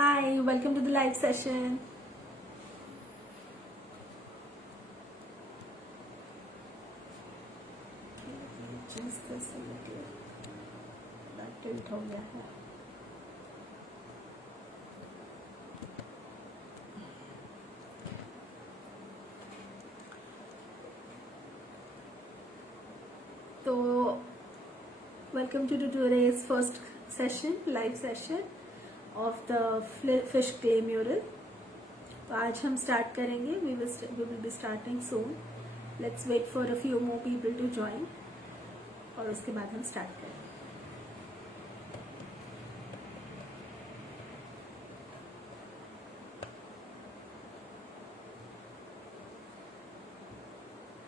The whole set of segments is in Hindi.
Hi, welcome to the live session. Just this a little. That tilt हो गया है. तो welcome to today's first session, live session of the fish clay mural. तो आज हम start करेंगे. We will be starting soon. Let's wait for a few more people to join. और उसके बाद हम start करेंगे.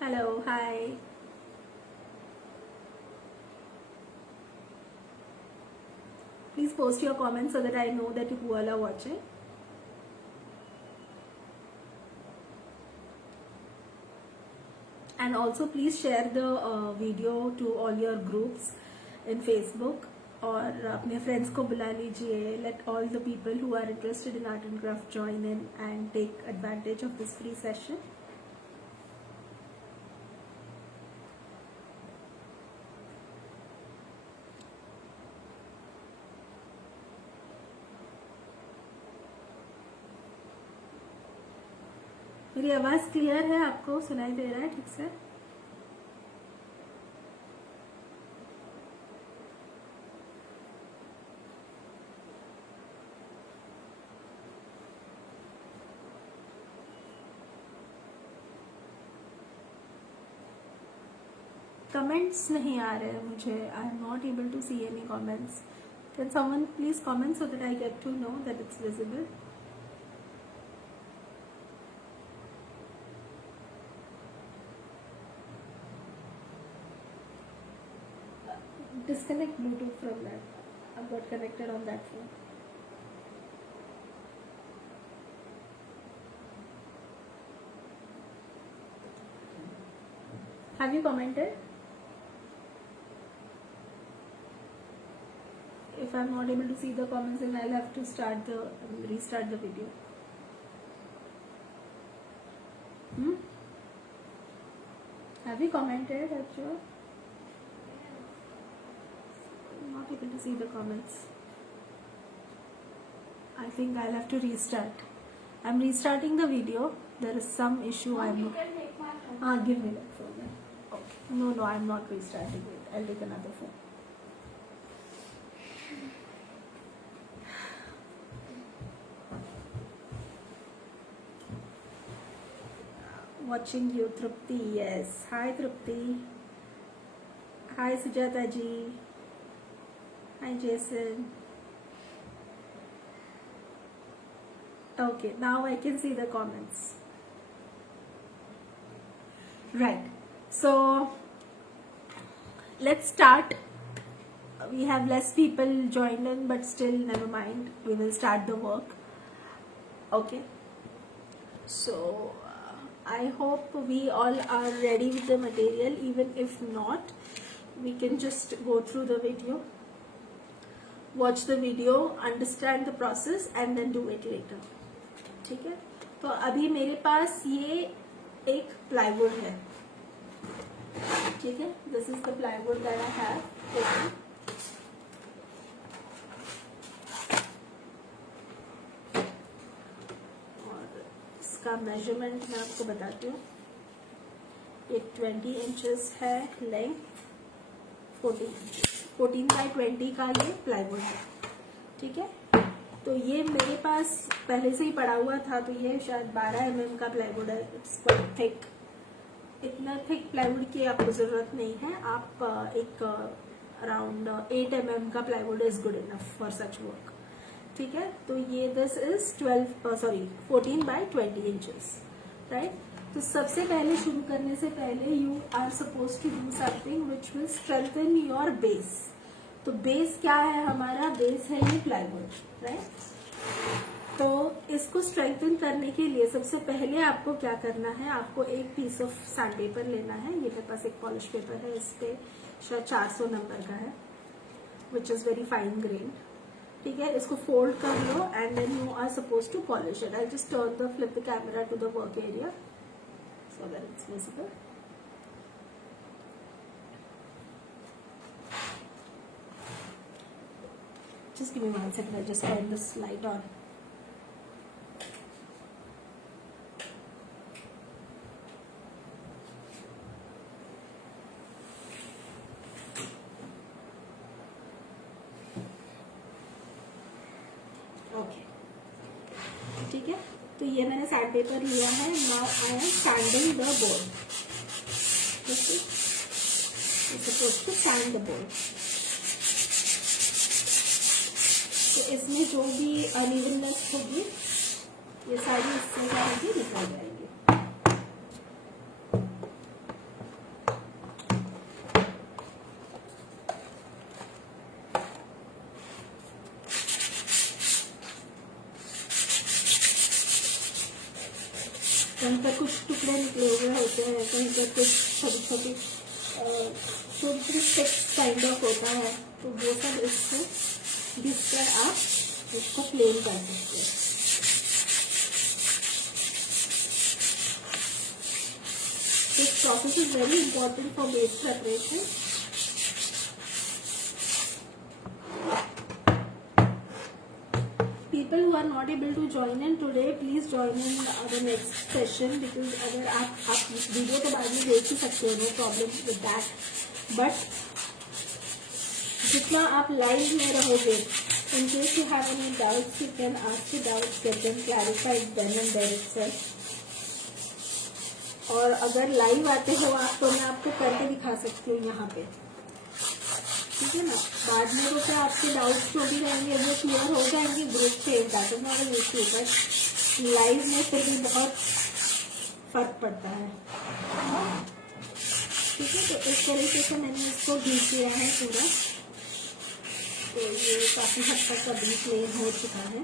Hello, hi. Please post your comments so that I know that you all are watching. And also please share the video to all your groups in Facebook और अपने friends को बुला लीजिए. Let all the people who are interested in art and craft join in and take advantage of this free session. मेरी आवाज क्लियर है? आपको सुनाई दे रहा है ठीक से? कमेंट्स नहीं आ रहे हैं मुझे. I am not able to see any comments. Can someone please comment so that I get to know that it's visible. Disconnect Bluetooth from that. I've got connected on that phone. Have you commented? If I'm not able to see the comments, then I'll have to restart the video. Have you commented, Arjun? Not able to see the comments. I think I'll have to restart. I'm restarting the video. There is some issue. You can take my phone. Give me that phone then. Okay. No, I'm not restarting it. I'll take another phone. Watching you, Trupti. Yes. Hi, Trupti. Hi, Sujata ji. Hi, Jason. Okay, now I can see the comments. Right. So, let's start. We have less people joined in, but still, never mind. We will start the work. Okay. So, I hope we all are ready with the material. Even if not, we can just go through the video. Watch the video, understand the process and then do it later. ठीक है? तो अभी मेरे पास ये एक प्लाईवुड है. ठीक है? This is the plywood that I have taken. और इसका मेजरमेंट मैं आपको बताती हूँ. ये 20 इंचेस है लेंथ, 14x20 का ये प्लाईवुड है, ठीक है। तो ये मेरे पास पहले से ही पड़ा हुआ था, तो ये शायद 12 mm का प्लाईवुड है। It's quite thick. इतना थिक प्लाईवुड की आपको ज़रूरत नहीं है। आप एक अराउंड 8 mm का plywood is good enough for such work, ठीक है। तो ये this is 14x20 inches, right. तो सबसे पहले शुरू करने से पहले you are suppose to do something which will strengthen your base. तो बेस क्या है हमारा? बेस है ये प्लाईवुड, राइट। तो इसको स्ट्रेंथन करने के लिए सबसे पहले आपको क्या करना है? आपको एक पीस ऑफ सैंड पेपर लेना है। ये मेरे पास एक पॉलिश पेपर है, इस पे शायद 400 नंबर का है, which is very fine grain, ठीक है। इसको फोल्ड कर लो and then you are suppose to polish it. I just turn the flip the camera to the work area so that it's visible. Just give me 1 second, I just turn this light on. Okay, ठीक है। तो ये मैंने सैंड पेपर लिया है। Now I am sanding the board. Suppose to sand the board. तो इसमें जो भी अनइवननेस होगी ये सारी इससे क्या होगी? निकल जाएगी। कहीं पर कुछ टुकड़े निकले हुए होते हैं, कहीं पर कुछ छोटी छोटी स्टिक्स काइंड ऑफ होता है, तो वो सब इसको घिसकर आप इसको प्लेन कर सकते हैं। This process is very important for base preparation. People who are not able to join in today, please join in the next session, because अगर आप वीडियो तो बाद में देख ही सकते हो, no problem with that, but जितना आप लाइव में रहोगे, in case you have any doubts, you can ask the doubts, get them clarified then and there itself. और अगर लाइव आते हो आप, तो मैं आपको करके दिखा सकती हूँ यहाँ पे, ठीक है ना। बाद में तो क्या आपके डाउट्स जो भी रहेंगे वो क्लियर हो जाएंगे ग्रुप पे, that is not an issue, but live में फिर भी बहुत फर्क पड़ता है, ठीक है। तो इस तरीके से मैंने इसको घिस दिया है पूरा। तो ये काफी हद तक अभी प्लेन हो चुका है।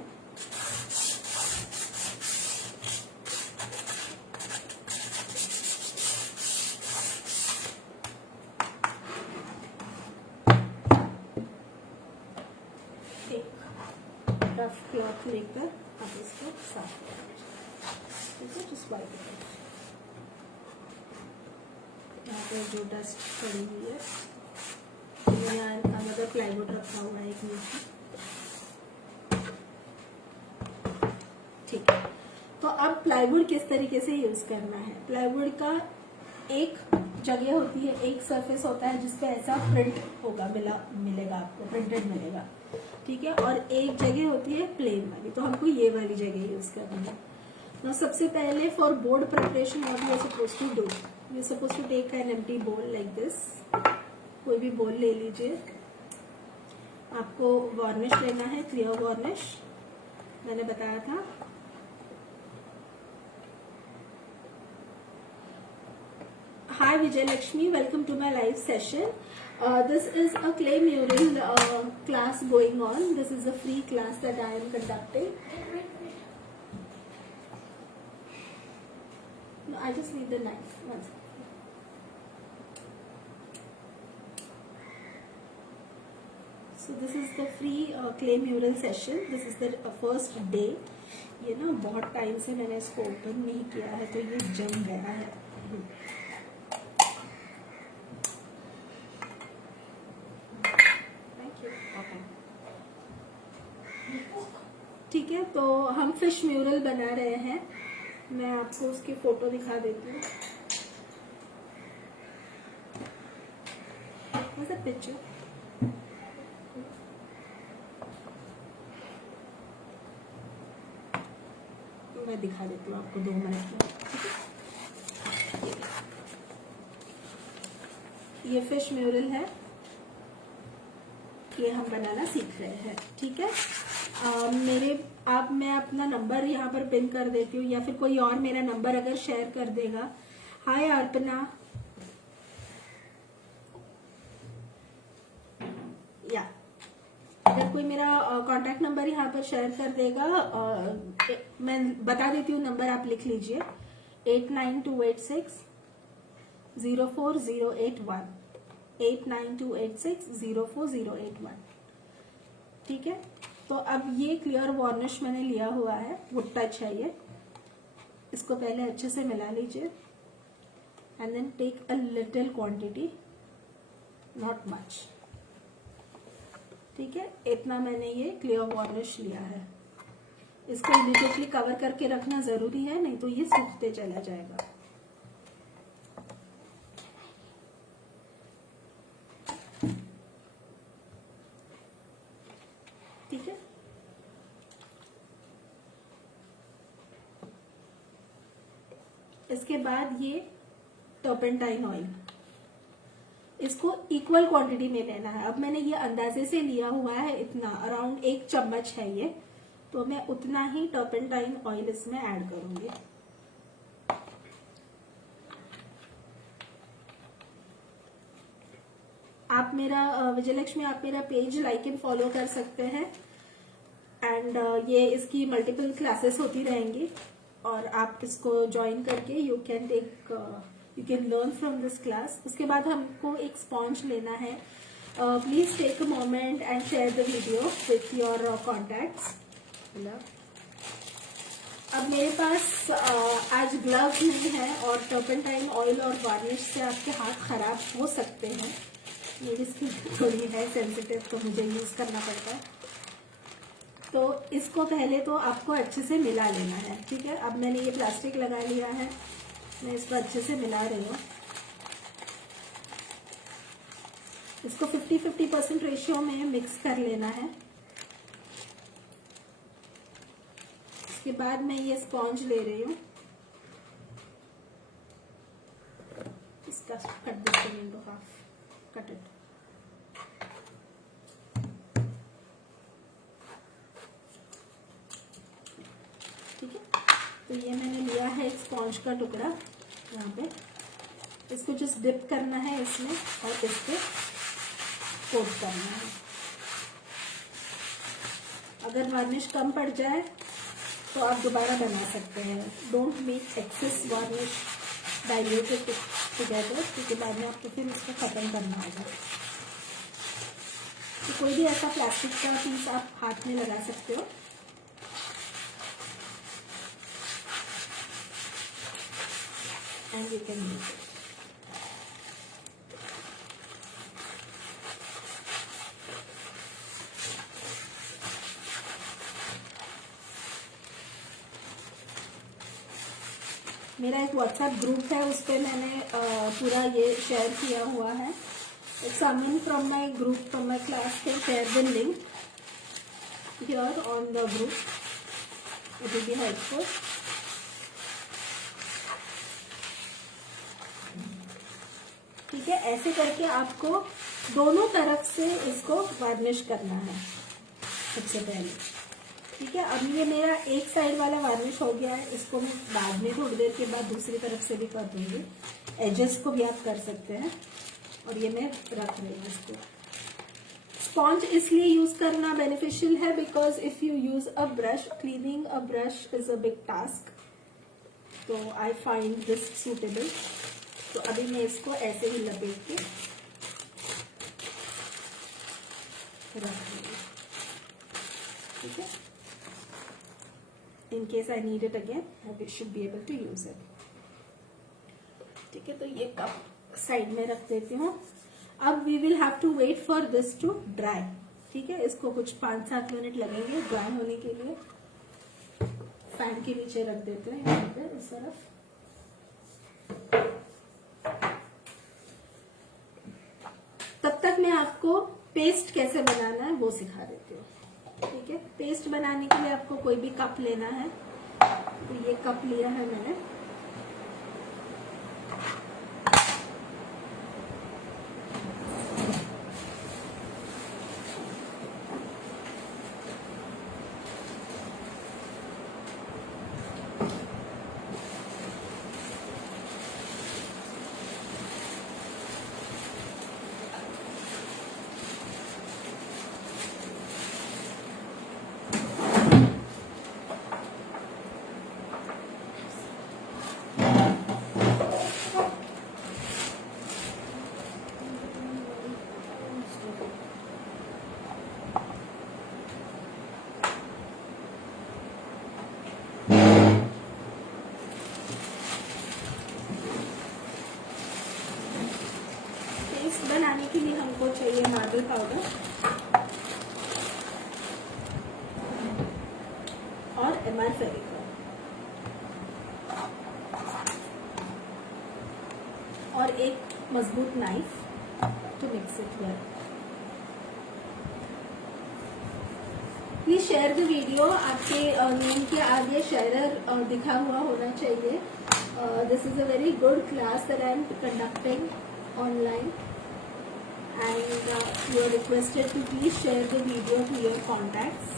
रफ क्लॉथ लेकर आप इसको साफ करें, ठीक है। Just wipe it. यहाँ पर जो डस्ट पड़ी हुई है, यहाँ अनदर प्लाईवुड रखा हुआ है एक नीचे, ठीक है। तो अब प्लाईवुड किस तरीके से यूज करना है? प्लाईवुड का एक जगह होती है, एक सरफेस होता है जिसपे ऐसा प्रिंट होगा, मिलेगा आपको, प्रिंटेड मिलेगा, ठीक है। और एक जगह होती है प्लेन वाली, तो हमको ये वाली जगह यूज करनी है। तो सबसे पहले for board preparation what you are suppose to do, you suppose to take an empty bowl like this. कोई भी बोल ले लीजिए। आपको वार्निश लेना है, क्लियर वार्निश, मैंने बताया था। Hi Vijay Lakshmi, welcome to my live session. This is a clay mural class going on. This is a free class that I am conducting. No, I just need the knife. One second. So this is the free clay mural session. This is the first day. ये ना बहुत टाइम से मैंने इसको ओपन नहीं किया है, तो ये जम गया है। ठीक है। तो हम फिश म्यूरल बना रहे हैं। मैं आपको उसकी फोटो दिखा देती हूँ। Where's the picture? मैं दिखा देती हूँ आपको 2 मिनट में, ठीक है? ये फिश म्यूरल है, ये हम बनाना सीख रहे हैं, ठीक है? मैं अपना नंबर यहाँ पर पिन कर देती हूँ, या फिर कोई और मेरा नंबर अगर शेयर कर देगा। हाय अर्पना, या अगर कोई मेरा कांटेक्ट नंबर यहाँ पर शेयर कर देगा, मैं बता देती हूँ, नंबर आप लिख लीजिए 8928604081, 8928604081, ठीक है? तो अब ये क्लियर वार्निश मैंने लिया हुआ है, वुड टच है ये। इसको पहले अच्छे से मिला लीजिए and then take a little quantity, not much, ठीक है? इतना मैंने ये क्लियर वार्निश लिया है। इसको इमीडिएटली कवर करके रखना जरूरी है, नहीं तो ये सूखते चला जाएगा। ठीक है? इसके बाद ये टर्पेंटाइन ऑयल, इसको इक्वल क्वांटिटी में लेना है। अब मैंने ये अंदाजे से लिया हुआ है, इतना अराउंड 1 चम्मच है ये, तो मैं उतना ही टर्पेंटाइन ऑयल इसमें ऐड करूंगी। आप मेरा विजयलक्ष्मी, आप मेरा पेज लाइक एंड फॉलो कर सकते हैं, एंड ये इसकी मल्टीपल क्लासेस होती रहेंगी, और आप इसको ज्वाइन करके you can learn from this class. उसके बाद हमको एक स्पॉन्ज लेना है। Please take a moment and share the video with your contacts. अब मेरे पास आज ग्लव्स नहीं है, और टर्पेंटाइन ऑयल और वार्निश से आपके हाथ खराब हो सकते हैं। मेरी स्किन थोड़ी है सेंसिटिव, तो मुझे यूज करना पड़ता है। तो इसको पहले तो आपको अच्छे से मिला लेना है, ठीक है? अब मैंने ये प्लास्टिक लगा लिया है, मैं इसको अच्छे से मिला रही हूँ। इसको 50-50% रेशियो में मिक्स कर लेना है। इसके बाद मैं ये स्पॉन्ज ले रही हूँ, इसका cut this into half, cut it. ठीक है? तो ये मैंने लिया है एक स्पॉन्ज का टुकड़ा, यहाँ पे इसको जस्ट डिप करना है इसमें, और इस पे कोट करना है। अगर वार्निश कम पड़ जाए तो आप दोबारा बना सकते हैं। Don't make excess varnish diluted together, क्योंकि बाद में आपको फिर इसको खत्म करना होगा। तो कोई भी ऐसा प्लास्टिक का पीस आप हाथ में लगा सकते हो। And you can use it. मेरा एक व्हाट्सएप ग्रुप है, उस पर मैंने पूरा ये शेयर किया हुआ है। Someone from my group, from my class, can share the link here on the group. It will be helpful. ठीक है? ऐसे करके आपको दोनों तरफ से इसको वार्निश करना है सबसे पहले। ठीक है? अब ये मेरा एक साइड वाला वार्निश हो गया है, इसको मैं बाद में थोड़ी देर के बाद दूसरी तरफ से भी कर दूंगी। एजेस को भी आप कर सकते हैं, और ये मैं रख रही हूँ इसको। स्पॉन्ज इसलिए यूज करना बेनिफिशियल है because if you use a brush, cleaning a brush is a big task, तो आई फाइंड दिस सूटेबल। तो अभी मैं इसको ऐसे ही लपेट के रख रही हूँ। ठीक है? In case I need it again, I should be able to use it. ठीक है? तो ये कप साइड में रख देती हूँ। अब we will have to wait for this to dry. ठीक है? इसको कुछ 5-7 मिनट लगेंगे ड्राई होने के लिए। फैन के नीचे रख देते हैं यहाँ पे इस तरफ। तब तक मैं आपको पेस्ट कैसे बनाना है वो सिखा देती हूँ। ठीक है, पेस्ट बनाने के लिए आपको कोई भी कप लेना है। तो ये कप लिया है मैंने। पेस्ट बनाने के लिए हमको चाहिए मार्बल पाउडर और एमआर फेविकॉल और एक मजबूत knife to mix it well. Please share the video. आपके नेम के आगे शेयरर दिखा हुआ होना चाहिए। This is a very good class that I am conducting online, and you are requested to please share the video to your contacts.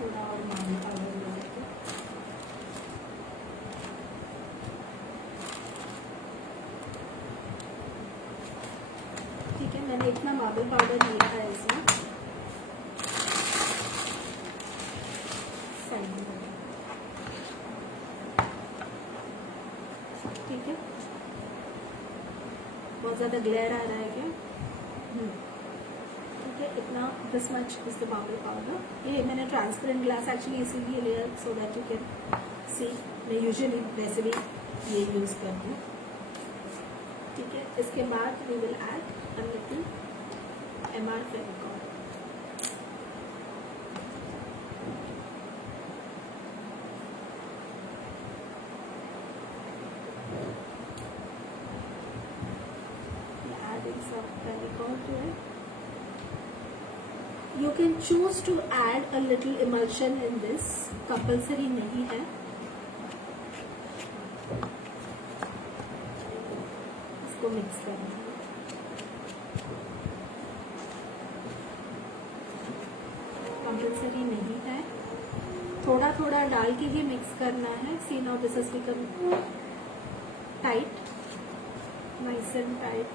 थोड़ा और मार्बल पाउडर ले लेते हैं। ठीक है, मैंने इतना मार्बल पाउडर लिया है इसमें। साइड में ठीक है, बहुत ज्यादा ग्लेयर आ रहा है क्या? ठीक है, इतना this much is the marble powder. ये मैंने ट्रांसपेरेंट ग्लास एक्चुअली इसीलिए लिया so that you can see. मैं यूजुअली वैसे भी ये यूज करती हूँ। ठीक है, इसके बाद we will add a little MR Fevicol. Adding some Fevicol to it. You can choose to add a little emulsion in this. Compulsory नहीं है। इसको मिक्स करना है। कंपल्सरी नहीं है, थोड़ा थोड़ा डाल के ही मिक्स करना है। See now this is become tight, nice and tight.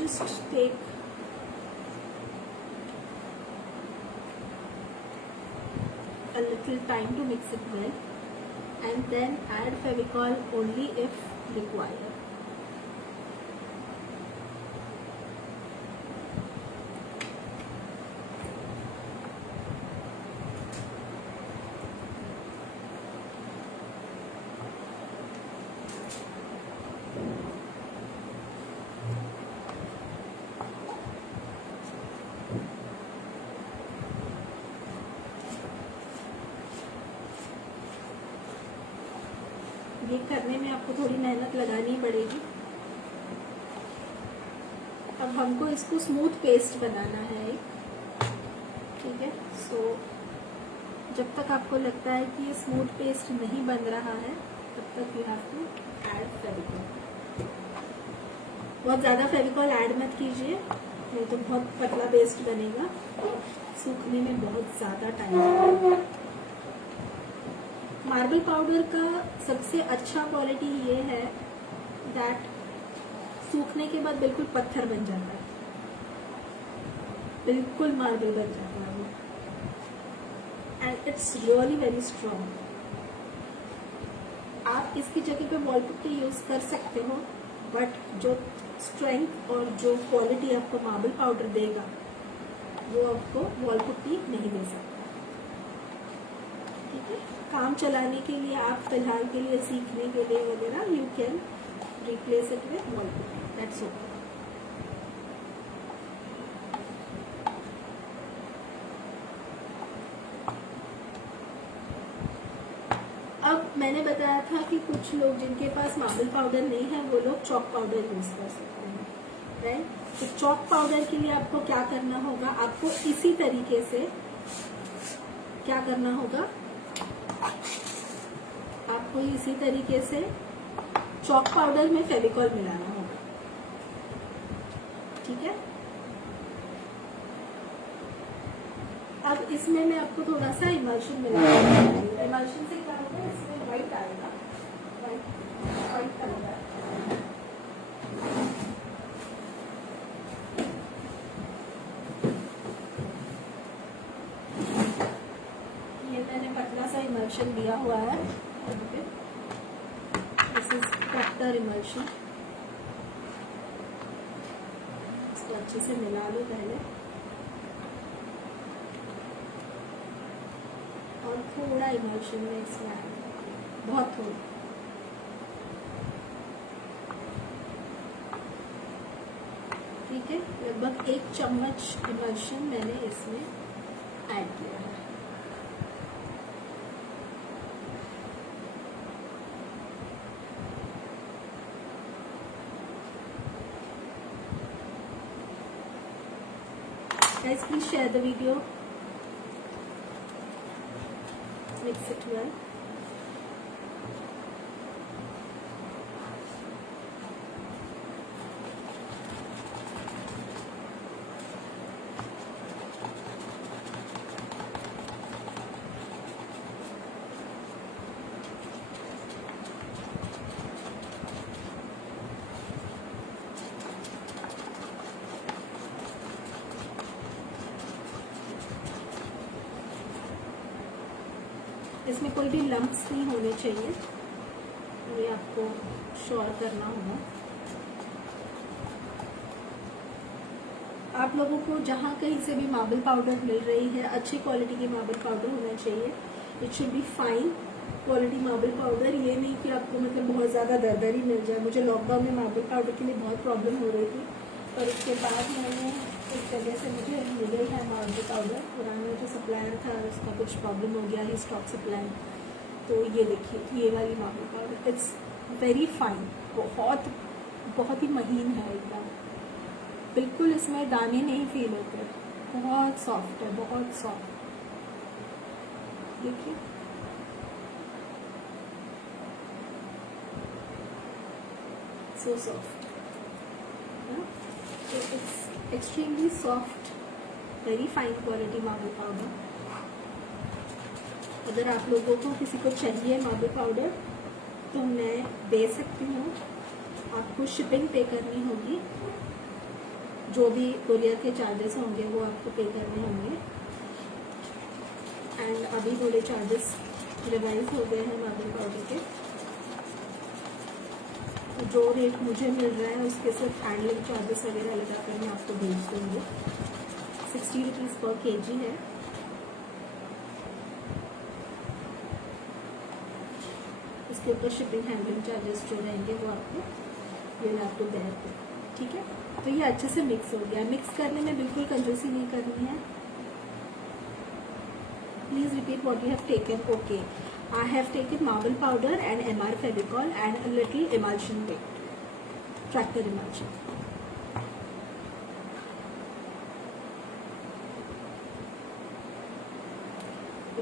Just take a little time to mix it well and then add Fevicol only if required. ये करने में आपको थोड़ी मेहनत लगानी पड़ेगी। अब हमको इसको स्मूथ पेस्ट बनाना है एक। ठीक है, सो जब तक आपको लगता है कि ये स्मूथ पेस्ट नहीं बन रहा है तब तक you have to add Fevicol. बहुत ज़्यादा फेविकॉल ऐड मत कीजिए, नहीं तो बहुत पतला पेस्ट बनेगा, सूखने में बहुत ज़्यादा टाइम लगेगा। मार्बल पाउडर का सबसे अच्छा क्वालिटी ये है दैट सूखने के बाद बिल्कुल पत्थर बन जाता है, बिल्कुल मार्बल बन जाता है वो, and it's really very strong. आप इसकी जगह पे वॉल पुट्टी यूज कर सकते हो, बट जो स्ट्रेंथ और जो क्वालिटी आपको मार्बल पाउडर देगा वो आपको वॉल पुट्टी नहीं दे सकता। ठीक है, काम चलाने के लिए आप फिलहाल के लिए सीखने के लिए वगैरह you can replace it with wallpaper, that's okay. अब मैंने बताया था कि कुछ लोग जिनके पास मार्बल पाउडर नहीं है वो लोग चॉक पाउडर यूज कर सकते हैं, राइट। तो चॉक पाउडर के लिए आपको क्या करना होगा, आपको इसी तरीके से क्या करना होगा, आपको इसी तरीके से चॉक पाउडर में फेविकॉल मिलाना होगा, ठीक है। अब इसमें मैं आपको थोड़ा सा इमल्शन मिलाऊंगा। इमल्शन से क्या होगा, इसमें व्हाइट आएगा, व्हाइट आएगा। ये मैंने पतला सा इमल्शन दिया हुआ है, दिस इज ट्रैक्टर इमल्शन। इसको अच्छे से मिला लो पहले, और थोड़ा इमल्शन में इसमें आएगा, बहुत थोड़ा। ठीक है, लगभग 1 चम्मच इमल्शन मैंने इसमें ऐड किया है। Guys, please share the video. Mix it well. इसमें कोई भी लम्प्स नहीं होने चाहिए, ये आपको श्योर करना होगा। आप लोगों को जहाँ कहीं से भी मार्बल पाउडर मिल रही है, अच्छी क्वालिटी की मार्बल पाउडर होना चाहिए। It should be fine quality marble powder, ये नहीं कि आपको मतलब बहुत ज़्यादा दरदरी मिल जाए। मुझे लॉकडाउन में मार्बल पाउडर के लिए बहुत प्रॉब्लम हो रही थी, पर उसके बाद मैंने एक जगह से मुझे मिल गई है मार्बल पाउडर। पुराना जो सप्लायर था उसका कुछ प्रॉब्लम हो गया ही स्टॉक सप्लाई, तो ये देखिए ये वाली marble powder, it's very fine, बहुत बहुत ही महीन है एकदम, बिल्कुल इसमें दाने नहीं फील होते, बहुत सॉफ्ट है, बहुत सॉफ्ट। देखिए so soft, it's extremely soft, very fine quality marble powder. अगर आप लोगों को किसी को चाहिए मार्बल पाउडर तो मैं दे सकती हूँ, आपको शिपिंग पे करनी होगी, जो भी कोरियर के चार्जेस होंगे वो आपको पे करने होंगे। एंड अभी थोड़े चार्जेस रिवाइज हो गए हैं मार्बल पाउडर के, तो जो रेट मुझे मिल रहा है उसके सिर्फ हैंडलिंग चार्जेस वगैरह लगा कर मैं आपको भेज दूँगी। 60 रुपीज़ पर kg है। उसके ऊपर शिपिंग हैंडलिंग चार्जेस जो रहेंगे वो आपको ये आपको बेयर कर, ठीक है। तो ये अच्छे से मिक्स हो गया। मिक्स करने में बिल्कुल कंजूसी नहीं करनी है। Please repeat what you have taken. Okay, I have taken marble powder and MR Fevicol and a little emulsion paste, tractor emulsion.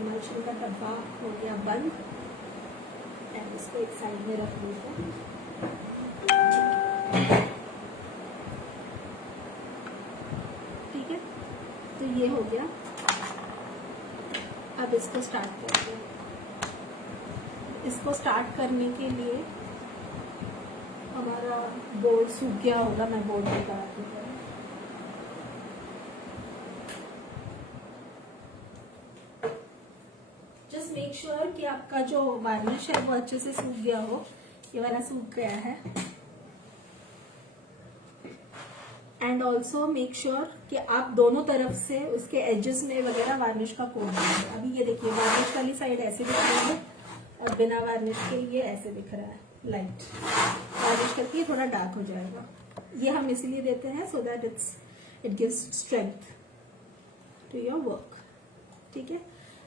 Emulsion का डब्बा हो गया बंद, एंड इसको एक साइड में रख दीजिए। ठीक है, तो ये हो गया। अब इसको स्टार्ट करते हैं। इसको स्टार्ट करने के लिए हमारा बोर्ड सूख गया होगा, मैं बोर्ड निकालती हूँ। जस्ट मेक श्योर कि आपका जो वार्निश है वो अच्छे से सूख गया हो। ये वाला सूख गया है। एंड ऑल्सो मेक श्योर कि आप दोनों तरफ से उसके एजेस में वगैरह वार्निश का कोट दीजिए। अभी ये देखिए वार्निश वाली साइड ऐसे दिख रही है और बिना वार्निश के ये ऐसे दिख रहा है लाइट। वार्निश करके ये थोड़ा डार्क हो जाएगा। ये हम इसीलिए देते हैं so that it gives strength to your work. ठीक है,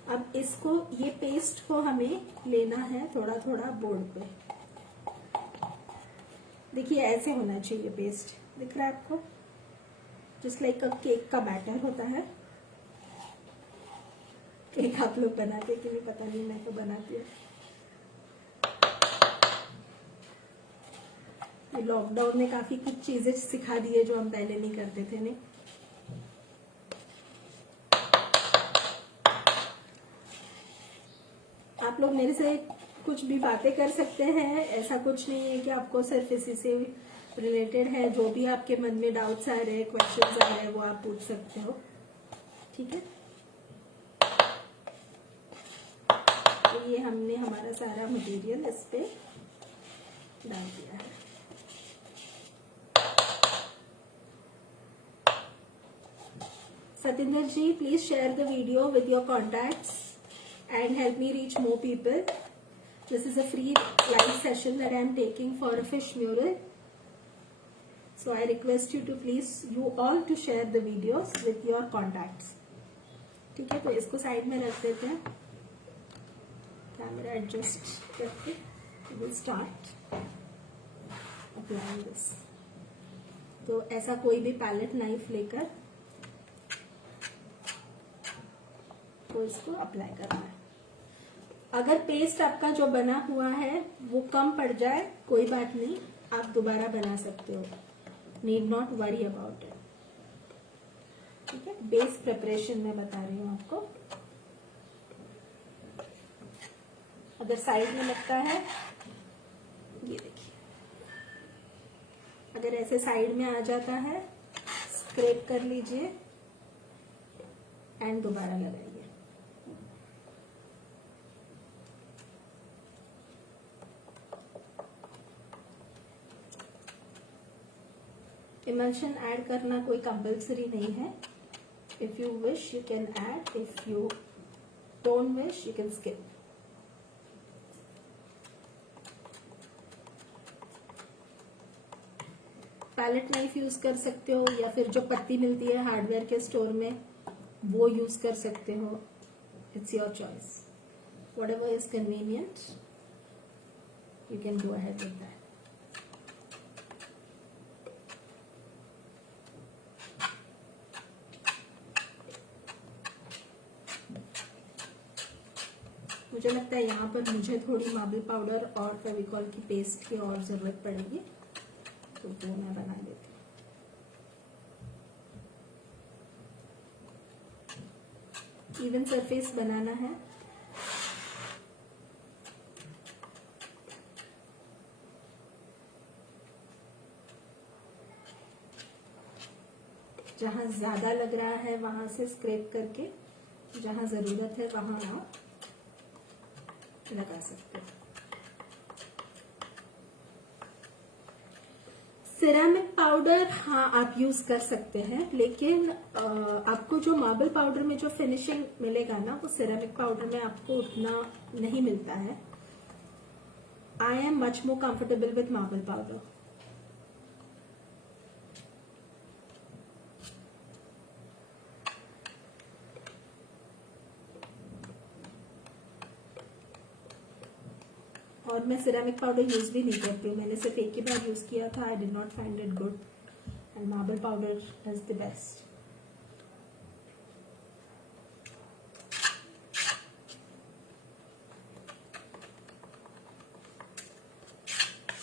अब इसको ये पेस्ट को हमें लेना है थोड़ा थोड़ा बोर्ड पे। देखिए ऐसे होना चाहिए पेस्ट, दिख रहा है आपको? जस्ट लाइक अ केक का बैटर होता है। केक आप लोग बनाते हैं कि नहीं पता नहीं, मैं तो बनाती हूँ। ये लॉकडाउन ने काफी कुछ चीजें सिखा दी है जो हम पहले नहीं करते थे। नहीं, आप लोग मेरे से कुछ भी बातें कर सकते हैं, ऐसा कुछ नहीं है कि आपको सिर्फ इसी से रिलेटेड है। जो भी आपके मन में डाउट्स आ रहे हैं, क्वेश्चंस आ रहे हैं, वो आप पूछ सकते हो। ठीक है, तो ये हमने हमारा सारा मटेरियल इस पे डाल दिया है। Satinder ji, please share the video with your contacts and help me reach more people. This is a free live session that I am taking for a fish mural. So I request you to please, you all to share the videos with your contacts. ठीक है, तो इसको साइड में रख देते हैं। कैमरा एडजस्ट करके we'll start applying this. तो ऐसा कोई भी पैलेट नाइफ लेकर तो इसको अप्लाई करना है। अगर पेस्ट आपका जो बना हुआ है वो कम पड़ जाए कोई बात नहीं, आप दोबारा बना सकते हो। Need not worry about it. ठीक है, बेस प्रिपरेशन में बता रही हूँ आपको। अगर साइड में लगता है, ये देखिए, अगर ऐसे साइड में आ जाता है स्क्रैप कर लीजिए एंड दोबारा लगाइए। इमल्शन ऐड करना कोई कंपल्सरी नहीं है। If you wish you can add, if you don't wish you can skip. Palette knife use कर सकते हो या फिर जो पत्ती मिलती है हार्डवेयर के स्टोर में वो यूज कर सकते हो। It's your choice, whatever is convenient you can go ahead with that. मुझे लगता है यहाँ पर मुझे थोड़ी मार्बल पाउडर और फेविकॉल की पेस्ट की और जरूरत पड़ेगी, तो वो मैं बना देती हूँ। इवन सरफेस बनाना है। जहां ज्यादा लग रहा है वहां से स्क्रैप करके, जहां जरूरत है वहां आप लगा सकते हो। सिरेमिक पाउडर हाँ आप यूज कर सकते हैं, लेकिन आपको जो मार्बल पाउडर में जो फिनिशिंग मिलेगा ना वो सिरेमिक पाउडर में आपको उतना नहीं मिलता है। I am much more comfortable with marble powder. और मैं सिरेमिक पाउडर यूज भी नहीं करती हूँ, मैंने सिर्फ एक ही बार यूज किया था। I did not find it good and marble powder is the best.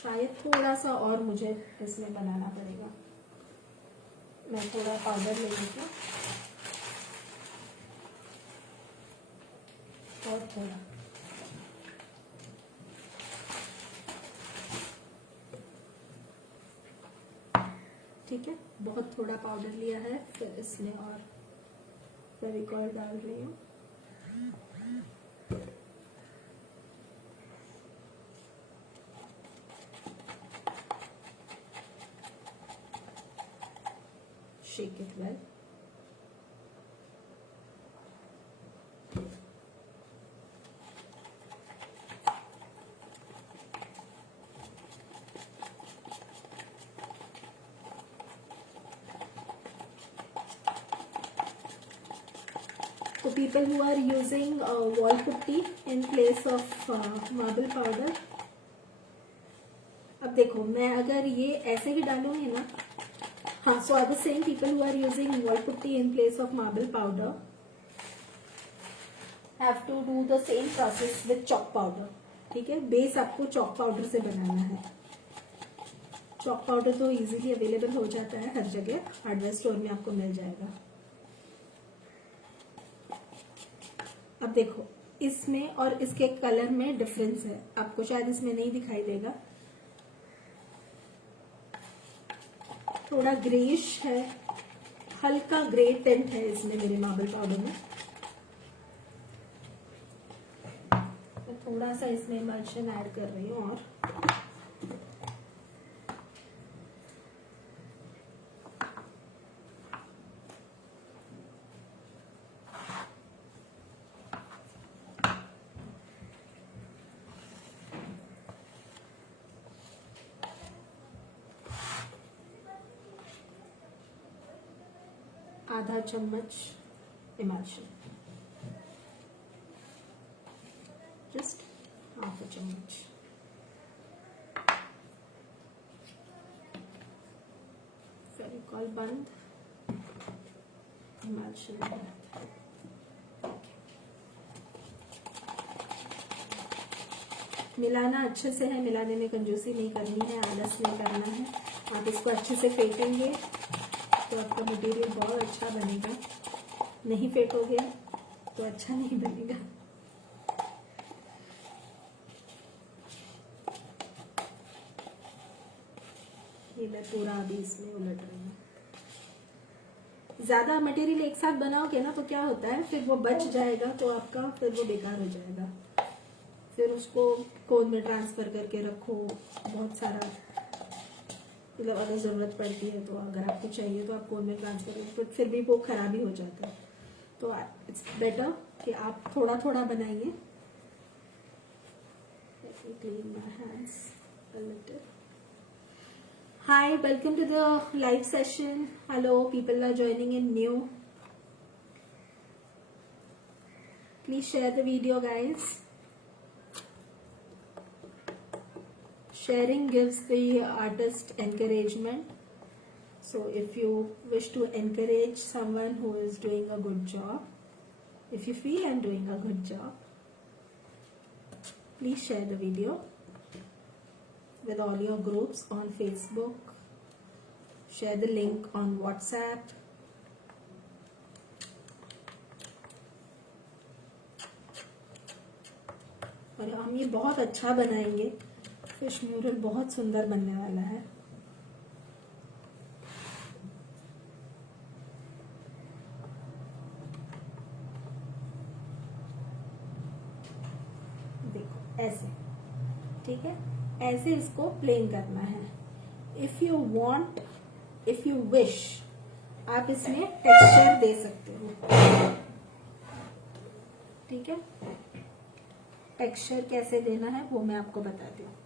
शायद थोड़ा सा और मुझे इसमें बनाना पड़ेगा। मैं थोड़ा पाउडर ले लेती हूँ और थोड़ा ठीक है, बहुत थोड़ा पाउडर लिया है, फिर इसमें और फेविकॉल डाल रही हूँ। shake it well. So people who are using wall putty in place of marble powder, अब देखो मैं अगर ये ऐसे ही डालूंगी ना, हाँ, so I was saying people who are using wall putty in place of marble powder have to do the same process with chalk powder. ठीक है, बेस आपको चॉक पाउडर से बनाना है. चॉक पाउडर तो इजीली अवेलेबल हो जाता है हर जगह, हार्डवेयर स्टोर में आपको मिल जाएगा. अब देखो इसमें और इसके कलर में डिफरेंस है, आपको शायद इसमें नहीं दिखाई देगा. थोड़ा ग्रेइश है, हल्का ग्रे टिंट है इसमें मेरे मार्बल पाउडर में. तो थोड़ा सा इसमें इमल्शन ऐड कर रही हूँ. और आधा चम्मच इमल्शन, जस्ट हाफ अ चम्मच. फेविकॉल बंद, इमल्शन बंद. मिलाना अच्छे से है, मिलाने में कंजूसी नहीं करनी है, आलस नहीं करना है. आप इसको अच्छे से फेंटेंगे तो आपका मटेरियल बहुत अच्छा बनेगा. नहीं फेंटोगे तो अच्छा नहीं बनेगा. ये मैं पूरा अभी इसमें उलट रही हूँ. ज्यादा मटेरियल एक साथ बनाओगे ना तो क्या होता है, फिर वो बच जाएगा तो आपका फिर वो बेकार हो जाएगा. फिर उसको कोन में ट्रांसफर करके रखो. बहुत सारा मतलब अगर जरूरत पड़ती है तो अगर आपको चाहिए तो आप कोन में ट्रांसफर करो, फिर भी वो खराब ही हो जाता है. तो इट्स बेटर कि आप थोड़ा थोड़ा बनाइए. Let me clean my hands a little. Hi, welcome to the live session. Hello, people are joining in new. Please share the video, guys. Sharing gives the artist encouragement. So if you wish to encourage someone who is doing a good job, if you feel I'm doing a good job, please share the video with all your groups on Facebook. Share the link on WhatsApp. और हम ये बहुत अच्छा बनाएंगे. फिश म्यूरल बहुत सुंदर बनने वाला है. देखो ऐसे, ठीक है, ऐसे इसको प्लेन करना है. If you want, if you wish, आप इसमें टेक्सचर दे सकते हो. ठीक है, टेक्सचर कैसे देना है वो मैं आपको बताती हूँ.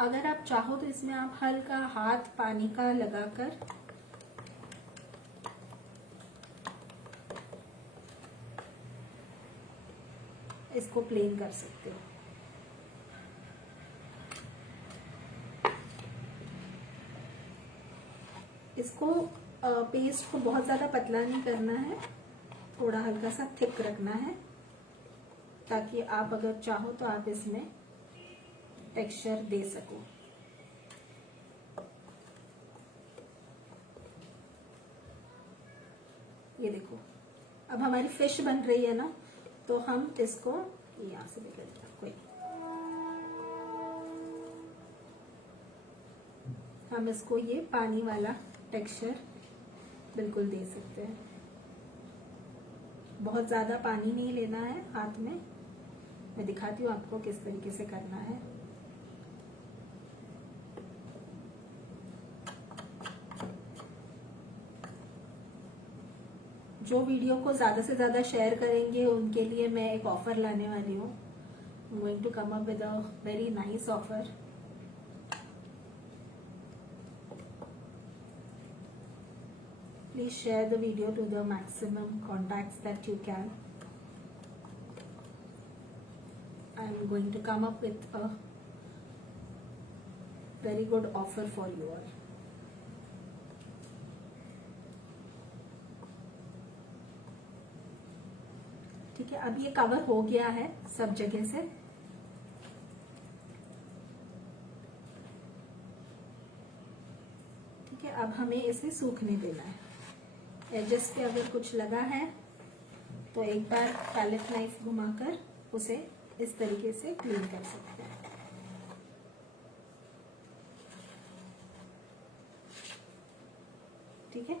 अगर आप चाहो तो इसमें आप हल्का हाथ पानी का लगाकर इसको प्लेन कर सकते हो. इसको पेस्ट को बहुत ज्यादा पतला नहीं करना है, थोड़ा हल्का सा थिक रखना है, ताकि आप अगर चाहो तो आप इसमें टेक्सचर दे सको. ये देखो अब हमारी फिश बन रही है ना, तो हम इसको यहाँ से निकल जाए कोई, हम इसको ये पानी वाला टेक्सचर बिल्कुल दे सकते हैं. बहुत ज्यादा पानी नहीं लेना है हाथ में. मैं दिखाती हूँ आपको किस तरीके से करना है. जो वीडियो को ज़्यादा से ज़्यादा शेयर करेंगे उनके लिए मैं एक ऑफर लाने वाली हूँ. I'm going to come up with a very nice offer. Please share the video to the maximum contacts that you can. I'm going to come up with a very good offer for you all. ठीक है, अब ये कवर हो गया है सब जगह से. ठीक है, अब हमें इसे सूखने देना है. एजेस पे अगर कुछ लगा है तो एक बार पैलेट नाइफ घुमाकर उसे इस तरीके से क्लीन कर सकते हैं. ठीक है,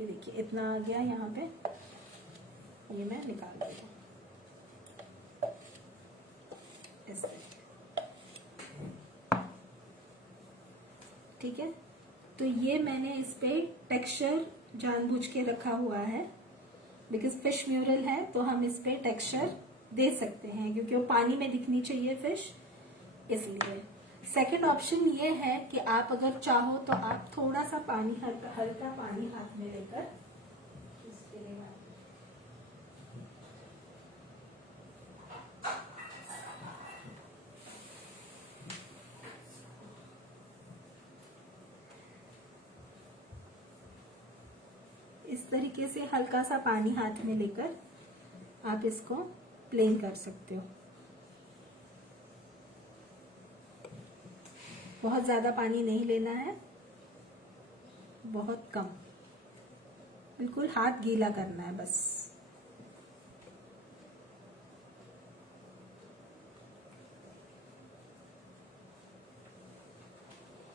ये देखिए इतना आ गया यहाँ पे, ये मैं निकाल देती हूँ इस तरीके. ठीक है, तो ये मैंने इस पे टेक्सचर जानबूझ के रखा हुआ है, बिकॉज फिश म्यूरल है तो हम इस पे टेक्सचर दे सकते हैं क्योंकि वो पानी में दिखनी चाहिए फिश, इसलिए. सेकंड ऑप्शन ये है कि आप अगर चाहो तो आप थोड़ा सा पानी, हल्का हल्का पानी हाथ में लेकर इसके लिए इस तरीके से हल्का सा पानी हाथ में लेकर आप इसको प्लेन कर सकते हो. बहुत ज्यादा पानी नहीं लेना है, बहुत कम, बिल्कुल हाथ गीला करना है बस.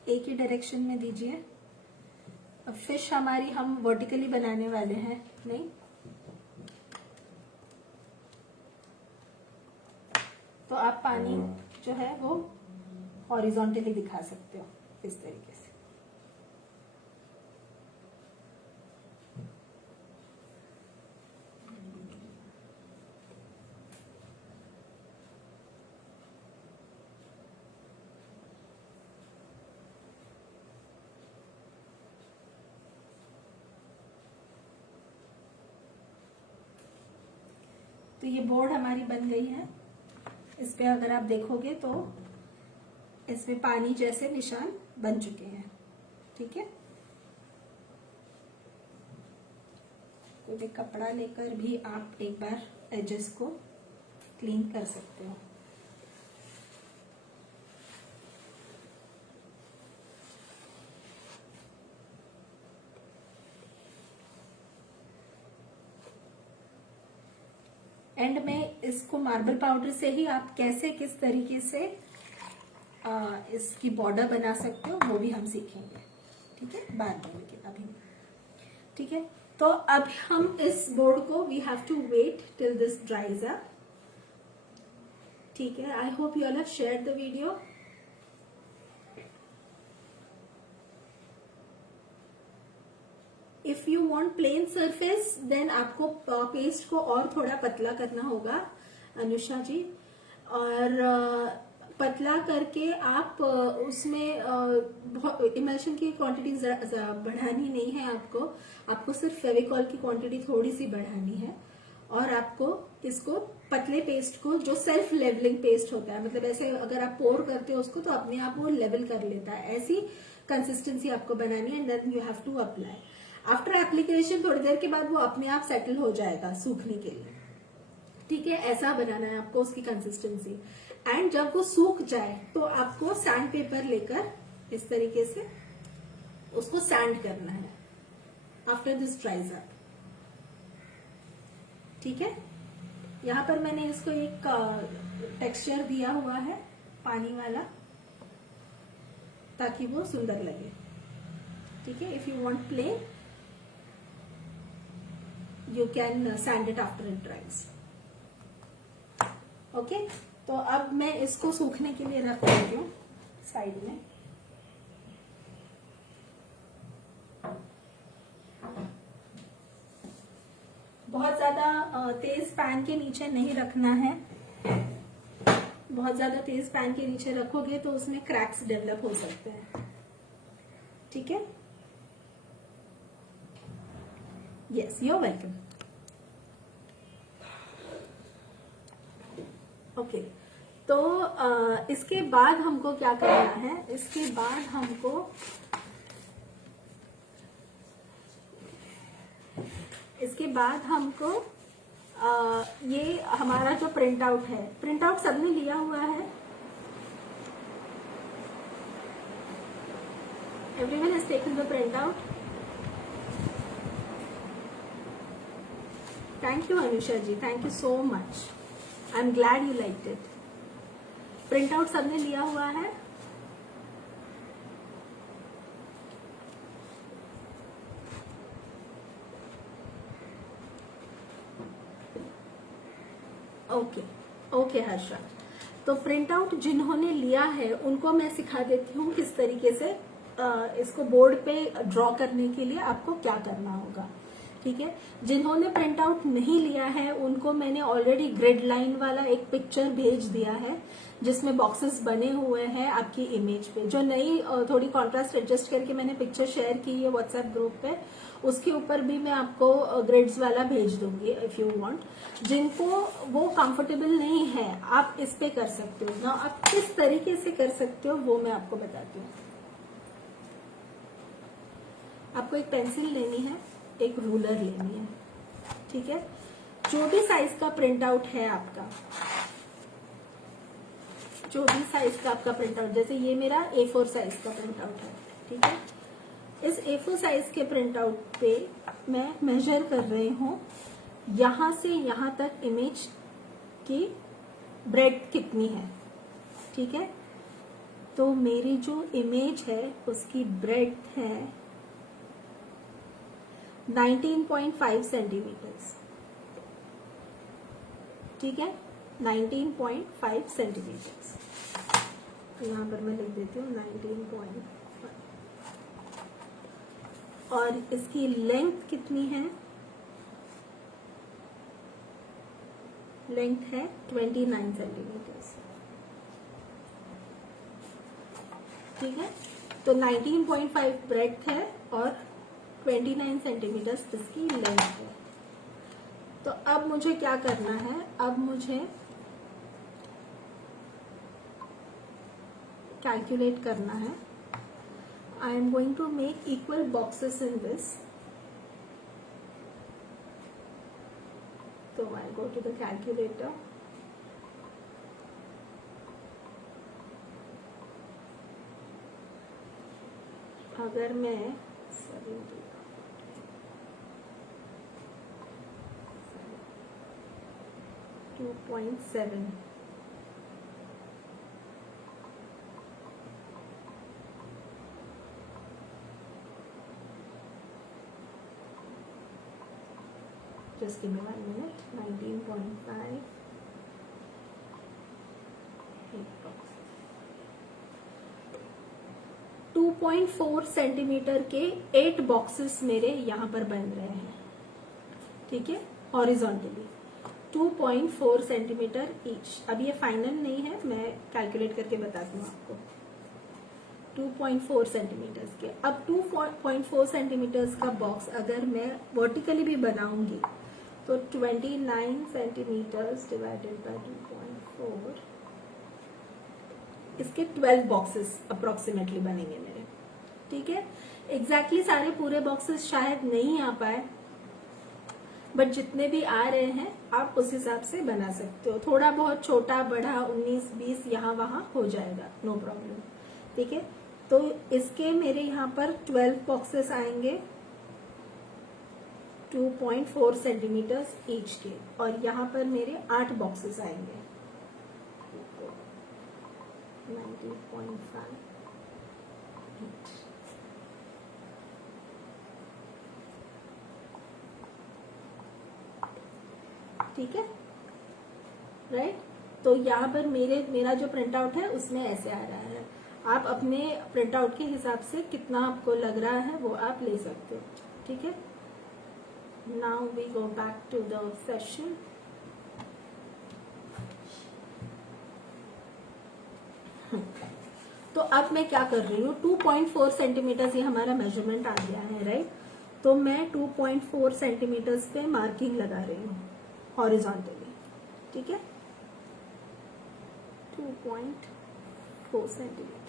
एक ही डायरेक्शन में दीजिए. अब फिश हमारी हम वर्टिकली बनाने वाले हैं, नहीं तो आप पानी जो है वो हॉरिजॉन्टली दिखा सकते हो इस तरीके से. तो ये बोर्ड हमारी बन गई है. इस पे अगर आप देखोगे तो इसमें पानी जैसे निशान बन चुके हैं. ठीक है, कोई भी कपड़ा लेकर भी आप एक बार एजेस को क्लीन कर सकते हो. एंड में इसको मार्बल पाउडर से ही आप कैसे किस तरीके से इसकी बॉर्डर बना सकते हो वो भी हम सीखेंगे. ठीक है, बाद में, लेकिन अभी. ठीक है, तो अब हम इस बोर्ड को we have to wait till this dries up. ठीक है, I hope you all have shared the video. If you want plain surface then आपको पेस्ट को और थोड़ा पतला करना होगा अनुषा जी, और पतला करके आप उसमें इमल्शन की क्वांटिटी बढ़ानी नहीं है. आपको सिर्फ फेविकॉल की क्वांटिटी थोड़ी सी बढ़ानी है, और आपको इसको पतले पेस्ट को, जो सेल्फ लेवलिंग पेस्ट होता है, मतलब ऐसे अगर आप पोर करते हो उसको तो अपने आप वो लेवल कर लेता है, ऐसी कंसिस्टेंसी आपको बनानी है. And then you have to apply. After application थोड़ी देर के बाद वो अपने आप सेटल हो जाएगा सूखने के लिए. ठीक है, ऐसा बनाना है आपको उसकी कंसिस्टेंसी. एंड जब वो सूख जाए तो आपको सैंड पेपर लेकर इस तरीके से उसको सैंड करना है आफ्टर दिस ड्राइज अप. ठीक है, यहाँ पर मैंने इसको एक टेक्सचर दिया हुआ है पानी वाला, ताकि वो सुंदर लगे. ठीक है, if you want plain you can sand it after it dries. Okay, तो अब मैं इसको सूखने के लिए रख देती हूँ साइड में. तेज पैन के नीचे नहीं रखना है। बहुत ज्यादा तेज पैन के नीचे रखोगे तो उसमें क्रैक्स डेवलप हो सकते हैं। ठीक है, yes, you are welcome. Okay, तो इसके बाद हमको क्या करना है, इसके बाद हमको ये हमारा जो प्रिंट आउट है, प्रिंट आउट सबने लिया हुआ है? Everyone has taken the print out? Thank you Anusha ji, thank you so much, I am glad you liked it. Print out सबने लिया हुआ है? ओके ओके हर्षा, तो प्रिंट आउट जिन्होंने लिया है उनको मैं सिखा देती हूँ किस तरीके से इसको बोर्ड पे ड्रॉ करने के लिए आपको क्या करना होगा। ठीक है, जिन्होंने प्रिंट आउट नहीं लिया है उनको मैंने ऑलरेडी ग्रिड लाइन वाला एक पिक्चर भेज दिया है जिसमें बॉक्सेस बने हुए हैं आपकी इमेज पे। जो नई थोड़ी कॉन्ट्रास्ट एडजस्ट करके मैंने पिक्चर शेयर की है व्हाट्सएप ग्रुप पे, उसके ऊपर भी मैं आपको ग्रिड्स वाला भेज दूंगी इफ यू वांट। जिनको वो कंफर्टेबल नहीं है आप इस पे कर सकते हो ना, आप किस तरीके से कर सकते हो वो मैं आपको बताती हूँ। आपको एक पेंसिल लेनी है, एक रूलर लेनी है। ठीक है, जो भी साइज का प्रिंट आउट है आपका, जो भी साइज का आपका प्रिंट आउट, जैसे ये मेरा A4 साइज का प्रिंट आउट है। ठीक है, इस A4 साइज के प्रिंट आउट पे मैं मेजर कर रही हूं यहां से यहां तक इमेज की ब्रेड्थ कितनी है। ठीक है, तो मेरी जो इमेज है उसकी ब्रेड्थ है 19.5 सेंटीमीटर्स। ठीक है, 19.5 सेंटीमीटर्स। तो यहां पर मैं लिख देती हूँ 19.5। और इसकी लेंथ कितनी है? लेंथ है 29 सेंटीमीटर्स। ठीक है, तो 19.5 ब्रेड्थ है और 29 सेंटीमीटर्स इसकी लेंथ है। तो अब मुझे क्या करना है, अब मुझे कैलकुलेट करना है। I am going to make equal boxes in this. तो I go to the calculator. अगर मैं 2.7 just give me 1 minute. 19.5 2.4 centimetre के 8 बॉक्सेस मेरे यहाँ पर बन रहे हैं। ठीक है, हॉरिजॉन्टली 2.4 सेंटीमीटर ईच। अब ये फाइनल नहीं है, मैं कैलकुलेट करके बताती हूँ आपको। 2.4 सेंटीमीटर के, अब 2.4 सेंटीमीटर का बॉक्स अगर मैं वर्टिकली भी बनाऊंगी तो 29 सेंटीमीटर डिवाइडेड बाय 2.4, इसके 12 बॉक्सेस अप्रोक्सीमेटली बनेंगे मेरे। ठीक है, एग्जैक्टली सारे पूरे बॉक्सेस शायद नहीं आ पाए, बट जितने भी आ रहे हैं आप उस हिसाब से बना सकते हो। थोड़ा बहुत छोटा बड़ा 19-20 यहाँ वहां हो जाएगा, नो प्रॉब्लम। ठीक है, तो इसके मेरे यहाँ पर 12 बॉक्सेस आएंगे 2.4 सेंटीमीटर ईच के, और यहाँ पर मेरे 8 बॉक्सेस आएंगे 19.5 ईच। ठीक है, राइट। तो यहाँ पर मेरा जो प्रिंट आउट है उसमें ऐसे आ रहा है। आप अपने प्रिंट आउट के हिसाब से कितना आपको लग रहा है वो आप ले सकते हो। ठीक है, Now we go back to the session. तो अब मैं क्या कर रही हूँ, 2.4 सेंटीमीटर ये हमारा मेजरमेंट आ गया है, राइट। तो मैं 2.4 सेंटीमीटर पे मार्किंग लगा रही हूँ हॉरिजॉन्टली, ठीक है। 2.4 सेंटीमीटर।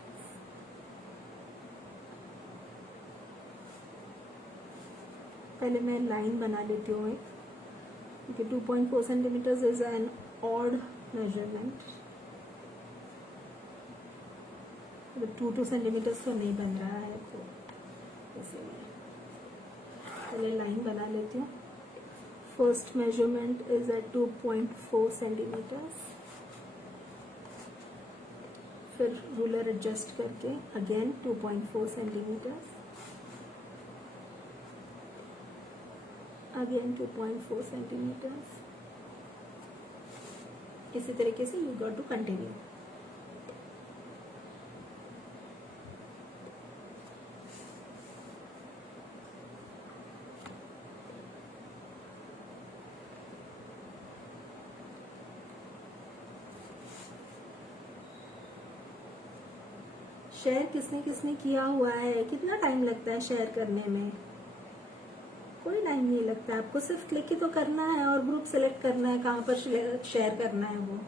पहले मैं लाइन बना लेती हूँ एक, क्योंकि 2.4 centimetre is an odd measurement. 2 centimetre तो नहीं बन रहा है, तो इसीलिए पहले लाइन बना लेती हूँ। First measurement is at 2.4 centimetre. फिर रूलर एडजस्ट करके अगेन 2.4 सेंटीमीटर, अगेन 2.4 सेंटीमीटर। इसी तरीके से you got to continue. Share किसने किसने किया हुआ है, कितना टाइम लगता है शेयर करने में? कोई टाइम नहीं लगता है, आपको सिर्फ क्लिक ही तो करना है और ग्रुप सेलेक्ट करना है कहाँ पर शेयर करना है। वो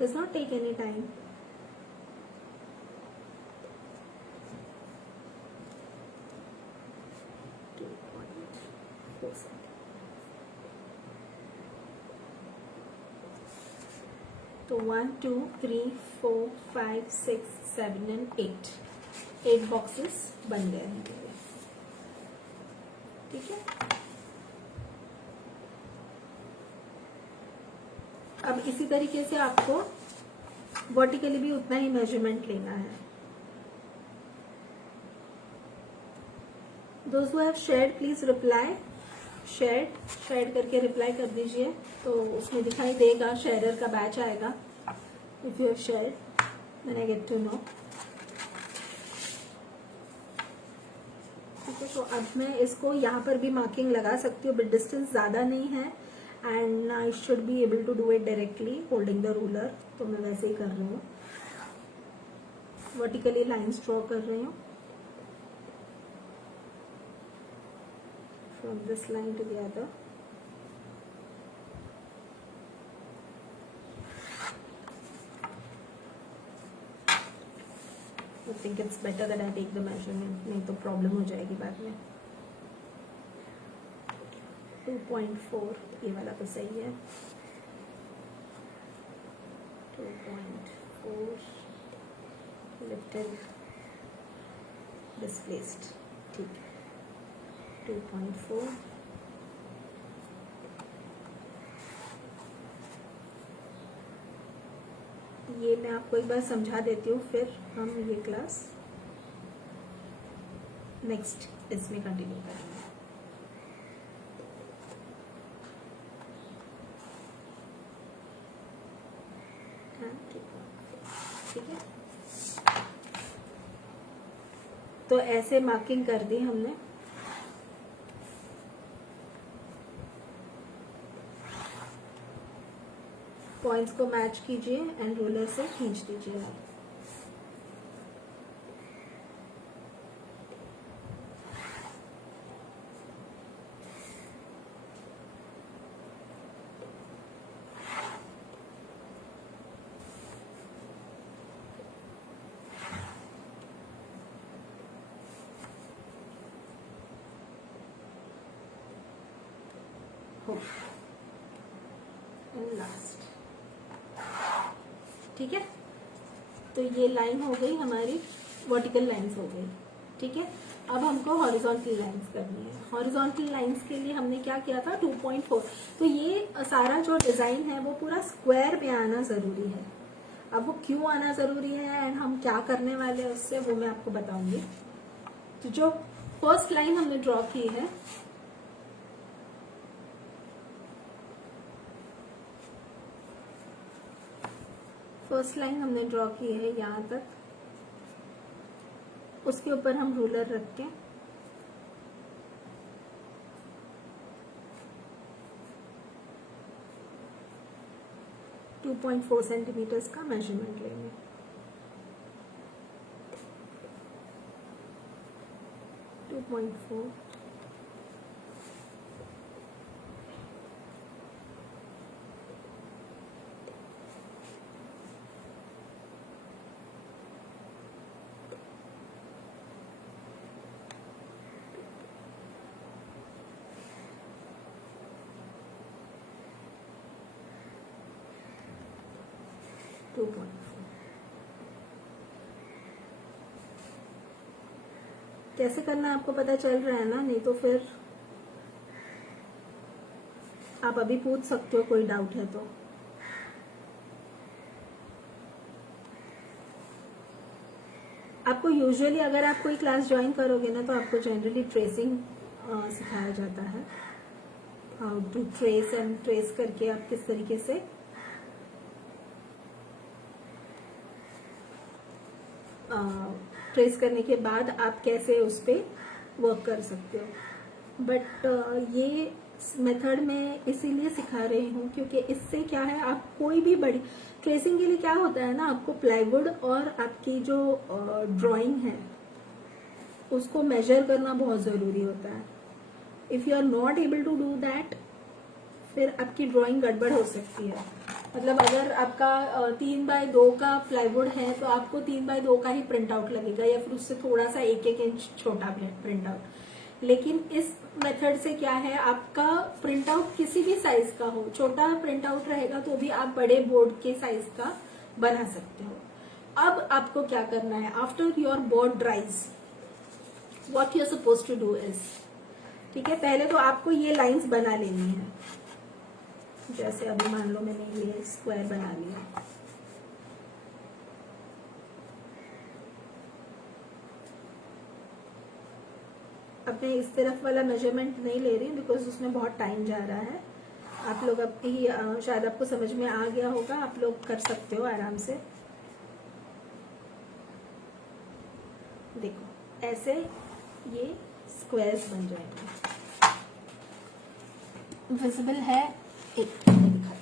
does not take any time. तो 1 2 3 4 5 6 7 and 8 बॉक्सेस बन गए हैं, ठीक है। अब इसी तरीके से आपको वर्टिकली भी उतना ही मेजरमेंट लेना है। दोस्त who have shared please reply. Share करके रिप्लाई कर दीजिए, तो उसमें दिखाई देगा, शेयरर का बैच आएगा। If you have shared then I get to know. ठीक है, तो अब मैं इसको यहाँ पर भी मार्किंग लगा सकती हूँ, बट डिस्टेंस ज्यादा नहीं है and I should be able to do it directly holding the ruler. तो मैं वैसे ही कर रही हूँ, वर्टिकली लाइंस ड्रॉ कर रही हूँ from this line to the other. I think it's better that I take the measurement, नहीं तो प्रॉब्लम हो जाएगी बाद में। 2.4 ये वाला तो सही है। 2.4 little displaced, ठीक है। 2.4 ये मैं आपको एक बार समझा देती हूँ, फिर हम ये क्लास नेक्स्ट इसमें कंटिन्यू करेंगे। ठीक है, तो ऐसे मार्किंग कर दी हमने। पॉइंट्स को मैच कीजिए एंड रूलर से खींच दीजिए आप। एंड लास्ट, ठीक है। तो ये लाइन हो गई हमारी, वर्टिकल लाइंस हो गई, ठीक है। अब हमको हॉरिजॉन्टल लाइंस करनी है। हॉरिजॉन्टल लाइंस के लिए हमने क्या किया था, 2.4। तो ये सारा जो डिजाइन है वो पूरा स्क्वायर में आना जरूरी है। अब वो क्यों आना जरूरी है एंड हम क्या करने वाले हैं उससे, वो मैं आपको बताऊंगी। तो जो फर्स्ट लाइन हमने ड्रॉ की है, फर्स्ट लाइन हमने ड्रॉ की है यहाँ तक, उसके ऊपर हम रूलर रख के 2.4 सेंटीमीटर्स का मेजरमेंट लेंगे। टू पॉइंट फोर कैसे करना है आपको पता चल रहा है ना, नहीं तो फिर आप अभी पूछ सकते हो, कोई डाउट है तो। आपको यूजुअली अगर आप कोई क्लास ज्वाइन करोगे ना, तो आपको जनरली ट्रेसिंग सिखाया जाता है, how to trace, and trace करके आप किस तरीके से ट्रेस करने के बाद आप कैसे उस पर वर्क कर सकते हो। बट ये मेथड में इसीलिए सिखा रही हूँ क्योंकि इससे क्या है, आप कोई भी बड़ी ट्रेसिंग के लिए क्या होता है ना, आपको प्लाईवुड और आपकी जो ड्राइंग है उसको मेजर करना बहुत ज़रूरी होता है। If you are not able to do that, फिर आपकी ड्राइंग गड़बड़ हो सकती है। मतलब अगर आपका 3x2 का प्लाईवुड है तो आपको 3x2 का ही प्रिंट आउट लगेगा, या फिर उससे थोड़ा सा 1-1 इंच छोटा प्रिंट आउट। लेकिन इस मेथड से क्या है, आपका प्रिंट आउट किसी भी साइज का हो, छोटा प्रिंट आउट रहेगा तो भी आप बड़े बोर्ड के साइज का बना सकते हो। अब आपको क्या करना है, after your board dries, what you are suppose to do is, ठीक है, पहले तो आपको ये लाइंस बना लेनी है। जैसे अभी मान लो मैंने ये स्क्वायर बना लिया, अब मैं इस तरफ वाला मेजरमेंट नहीं ले रही बिकॉज उसमें बहुत टाइम जा रहा है। आप लोग अब ही शायद आपको समझ में आ गया होगा, आप लोग कर सकते हो आराम से। देखो ऐसे ये स्क्वायर्स बन जाएंगे, विजिबल है, एक दिखा,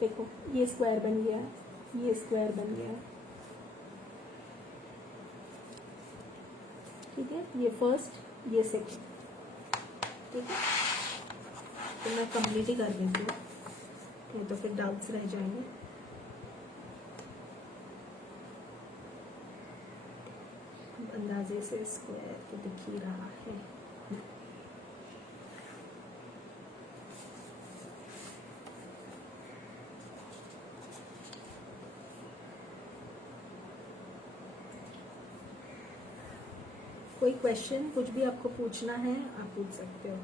देखो ये स्क्वायर बन गया, ये स्क्वायर बन गया, ठीक है, ये फर्स्ट, ये सेकंड, ठीक है। तो मैं कंप्लीट ही कर देती हूँ, नहीं तो फिर डाउट्स रह जाएंगे। अंदाजे से स्क्वायर तो दिख ही रहा है। कोई क्वेश्चन, कुछ भी आपको पूछना है आप पूछ सकते हो।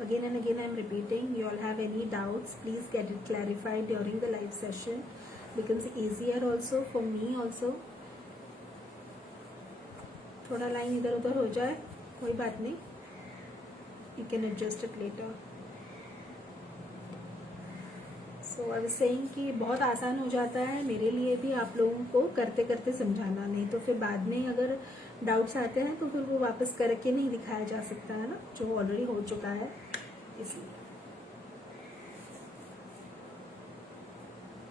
Again and again I am repeating, you all have any doubts, please get it clarified during the live session. Becomes easier also for me also. थोड़ा लाइन इधर उधर हो जाए कोई बात नहीं, you can adjust it later. So I was saying कि बहुत आसान हो जाता है मेरे लिए भी आप लोगों को करते करते समझाना, नहीं तो फिर बाद में अगर डाउट्स आते हैं तो फिर वो वापस करके नहीं दिखाया जा सकता है ना, जो ऑलरेडी हो चुका है, इसलिए।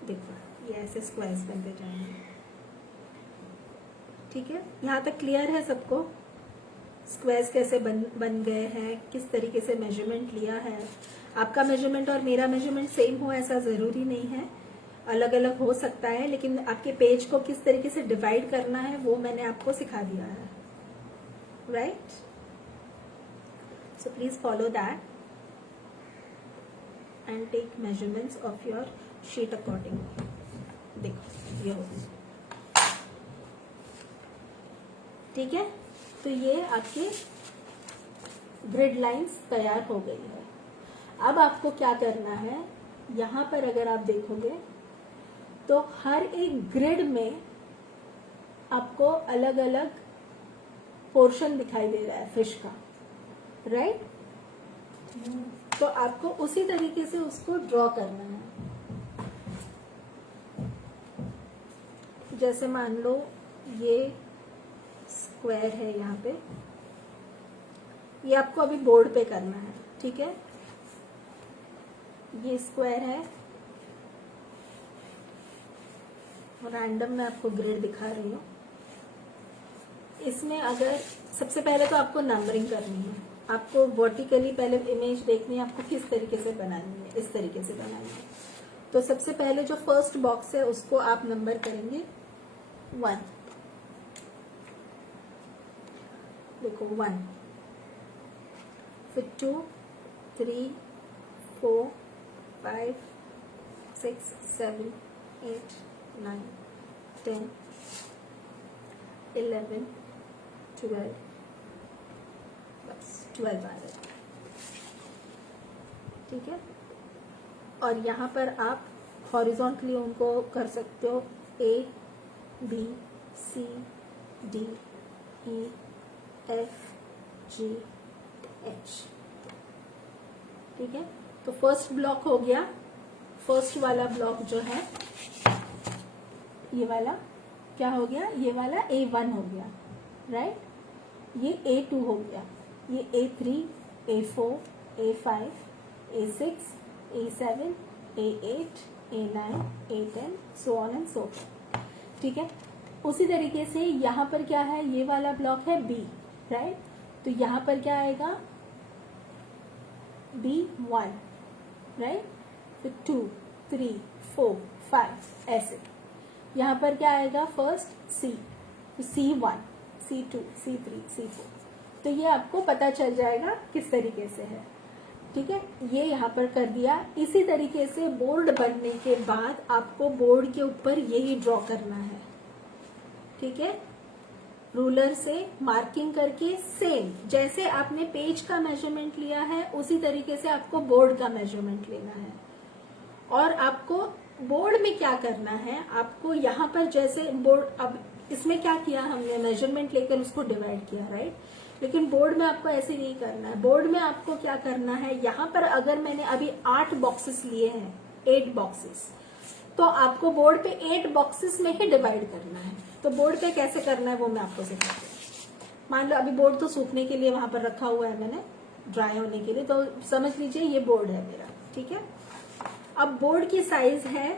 देखो ये ऐसे स्क्वायर्स बनते जाएंगे, ठीक है। यहाँ तक क्लियर है सबको, स्क्वायर्स कैसे बन गए हैं, किस तरीके से मेजरमेंट लिया है। आपका मेजरमेंट और मेरा मेजरमेंट सेम हो ऐसा ज़रूरी नहीं है, अलग अलग हो सकता है, लेकिन आपके पेज को किस तरीके से डिवाइड करना है वो मैंने आपको सिखा दिया है, right. So please follow that and take measurements of your sheet accordingly. देखो ये हो, ठीक है। तो ये आपके ग्रिड लाइंस तैयार हो गई है। अब आपको क्या करना है, यहाँ पर अगर आप देखोगे तो हर एक ग्रिड में आपको अलग अलग पोर्शन दिखाई दे रहा है फिश का, राइट। तो आपको उसी तरीके से उसको ड्रॉ करना है। जैसे मान लो ये स्क्वायर है यहाँ पे, ये आपको अभी बोर्ड पे करना है, ठीक है। ये स्क्वायर है, रैंडम मैं आपको ग्रिड दिखा रही हूँ। इसमें अगर सबसे पहले तो आपको नंबरिंग करनी है, आपको वर्टिकली पहले इमेज देखनी है, आपको किस तरीके से बनानी है, इस तरीके से बनानी है। तो सबसे पहले जो फर्स्ट बॉक्स है उसको आप नंबर करेंगे 1, देखो 1, फिर 2, 3, 4, 5, 6, 7, 8, 9, 10, 11, 12, बस 12 आ रहे, ठीक है। और यहाँ पर आप हॉरिजॉन्टली उनको कर सकते हो A, B, C, D, E, F, G, H, ठीक है। तो फर्स्ट ब्लॉक हो गया, फर्स्ट वाला ब्लॉक जो है ये वाला क्या हो गया, ये वाला A1 हो गया, राइट। ये A2 हो गया, ये A3, A4, A5, A6, A7, A8, A9, A10, so on and so forth, ठीक है। उसी तरीके से यहाँ पर क्या है, ये वाला ब्लॉक है B, राइट। तो यहाँ पर क्या आएगा B1, राइट, फिर 2, 3, 4, 5 ऐसे। यहाँ पर क्या आएगा first C, C1, C2, C3, C4। तो ये आपको पता चल जाएगा किस तरीके से है, ठीक है। ये यहाँ पर कर दिया। इसी तरीके से बोर्ड बनने के बाद आपको बोर्ड के ऊपर यही ड्रॉ करना है, ठीक है। रूलर से मार्किंग करके सेम जैसे आपने पेज का मेजरमेंट लिया है उसी तरीके से आपको बोर्ड का मेजरमेंट लेना है। और आपको बोर्ड में क्या करना है, आपको यहाँ पर जैसे बोर्ड, अब इसमें क्या किया हमने, मेजरमेंट लेकर उसको डिवाइड किया, राइट। लेकिन बोर्ड में आपको ऐसे नहीं करना है। बोर्ड में आपको क्या करना है, यहाँ पर अगर मैंने अभी 8 बॉक्सेस लिए हैं, 8 बॉक्सेस, तो आपको बोर्ड पे 8 बॉक्सेस में ही डिवाइड करना है। तो बोर्ड पे कैसे करना है वो मैं आपको सिखाती हूँ। मान लो अभी बोर्ड तो सूखने के लिए वहां पर रखा हुआ है मैंने, ड्राई होने के लिए, तो समझ लीजिए ये बोर्ड है मेरा, ठीक है। अब बोर्ड की साइज है,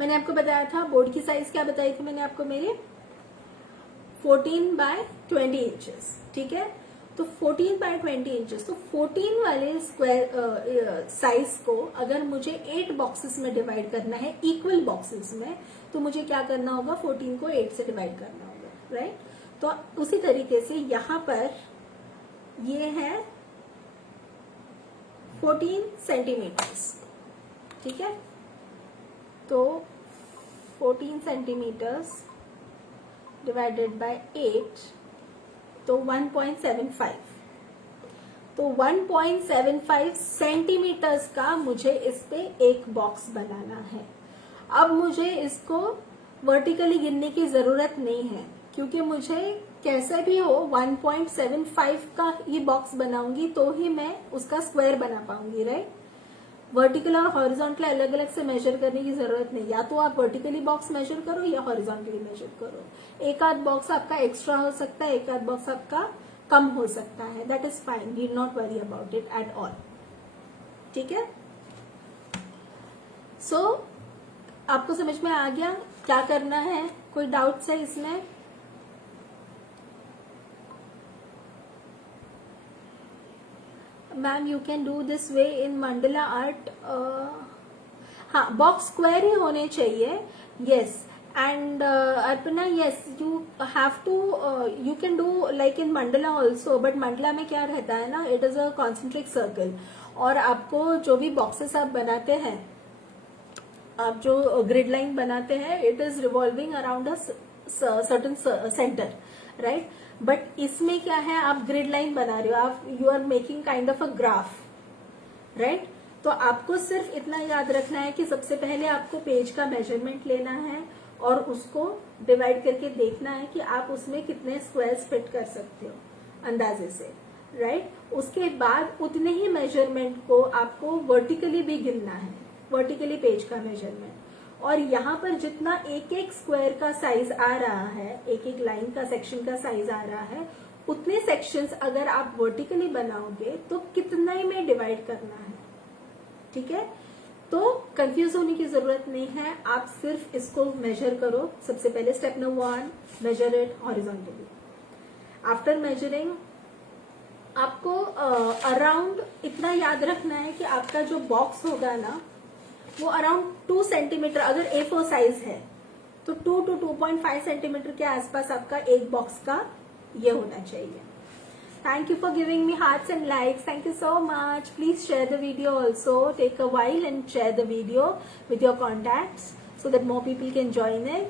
मैंने आपको बताया था बोर्ड की साइज क्या बताई थी मैंने आपको, मेरी 14/20 इंचेस, ठीक है। तो 14/20 इंचेस, तो 14 वाले स्क्वायर साइज को अगर मुझे 8 बॉक्सेस में डिवाइड करना है, इक्वल बॉक्सेस में, तो मुझे क्या करना होगा, 14 को 8 से डिवाइड करना होगा, राइट। तो उसी तरीके से यहाँ पर ये है 14 सेंटीमीटर्स, ठीक है। तो 14 सेंटीमीटर्स डिवाइडेड बाय 8, तो 1.75, तो 1.75 सेंटीमीटर्स का मुझे इस पे एक बॉक्स बनाना है। अब मुझे इसको वर्टिकली गिनने की जरूरत नहीं है, क्योंकि मुझे कैसे भी हो 1.75 का ये बॉक्स बनाऊंगी तो ही मैं उसका स्क्वायर बना पाऊंगी, राइट। वर्टिकल और हॉरिजॉन्टल अलग अलग से मेजर करने की जरूरत नहीं, या तो आप वर्टिकली बॉक्स मेजर करो या हॉरिजॉन्टली मेजर करो। एक आध बॉक्स आपका एक्स्ट्रा हो सकता है, एक आध बॉक्स आपका कम हो सकता है, that is fine, need not worry about it at all, ठीक है। सो आपको समझ में आ गया क्या करना है, कोई डाउट्स है इसमें? Ma'am you can do this way in mandala art, हाँ बॉक्स स्क्वायर ही होने चाहिए, yes. And Arpana, yes you have to, you can do like in mandala also, but mandala में क्या रहता है ना, it is a concentric circle, और आपको जो भी बॉक्सेस आप बनाते हैं, आप जो ग्रिड लाइन बनाते हैं, it is revolving around a certain centre, right. But इसमें क्या है, आप ग्रिड लाइन बना रहे हो, आप you are making kind of a graph, right. तो आपको सिर्फ इतना याद रखना है कि सबसे पहले आपको पेज का मेजरमेंट लेना है और उसको डिवाइड करके देखना है कि आप उसमें कितने स्क्वायर्स फिट कर सकते हो अंदाजे से, राइट। उसके बाद उतने ही मेजरमेंट को आपको वर्टिकली भी गिनना है, वर्टिकली पेज का मेजरमेंट। और यहाँ पर जितना एक एक स्क्वायर का साइज आ रहा है, एक एक लाइन का सेक्शन का साइज आ रहा है, उतने सेक्शंस अगर आप वर्टिकली बनाओगे तो कितने में डिवाइड करना है, ठीक है। तो कंफ्यूज होने की जरूरत नहीं है, आप सिर्फ इसको मेजर करो। सबसे पहले step number 1, measure it horizontally. After measuring आपको अराउंड इतना याद रखना है कि आपका जो बॉक्स होगा ना वो अराउंड 2 सेंटीमीटर, अगर A4 साइज है तो 2 to 2.5 सेंटीमीटर के आसपास आपका एक बॉक्स का ये होना चाहिए। Thank you for giving me hearts and likes. Thank you so much. Please share the video also. Take a while and share the video with your contacts so that more people can join in.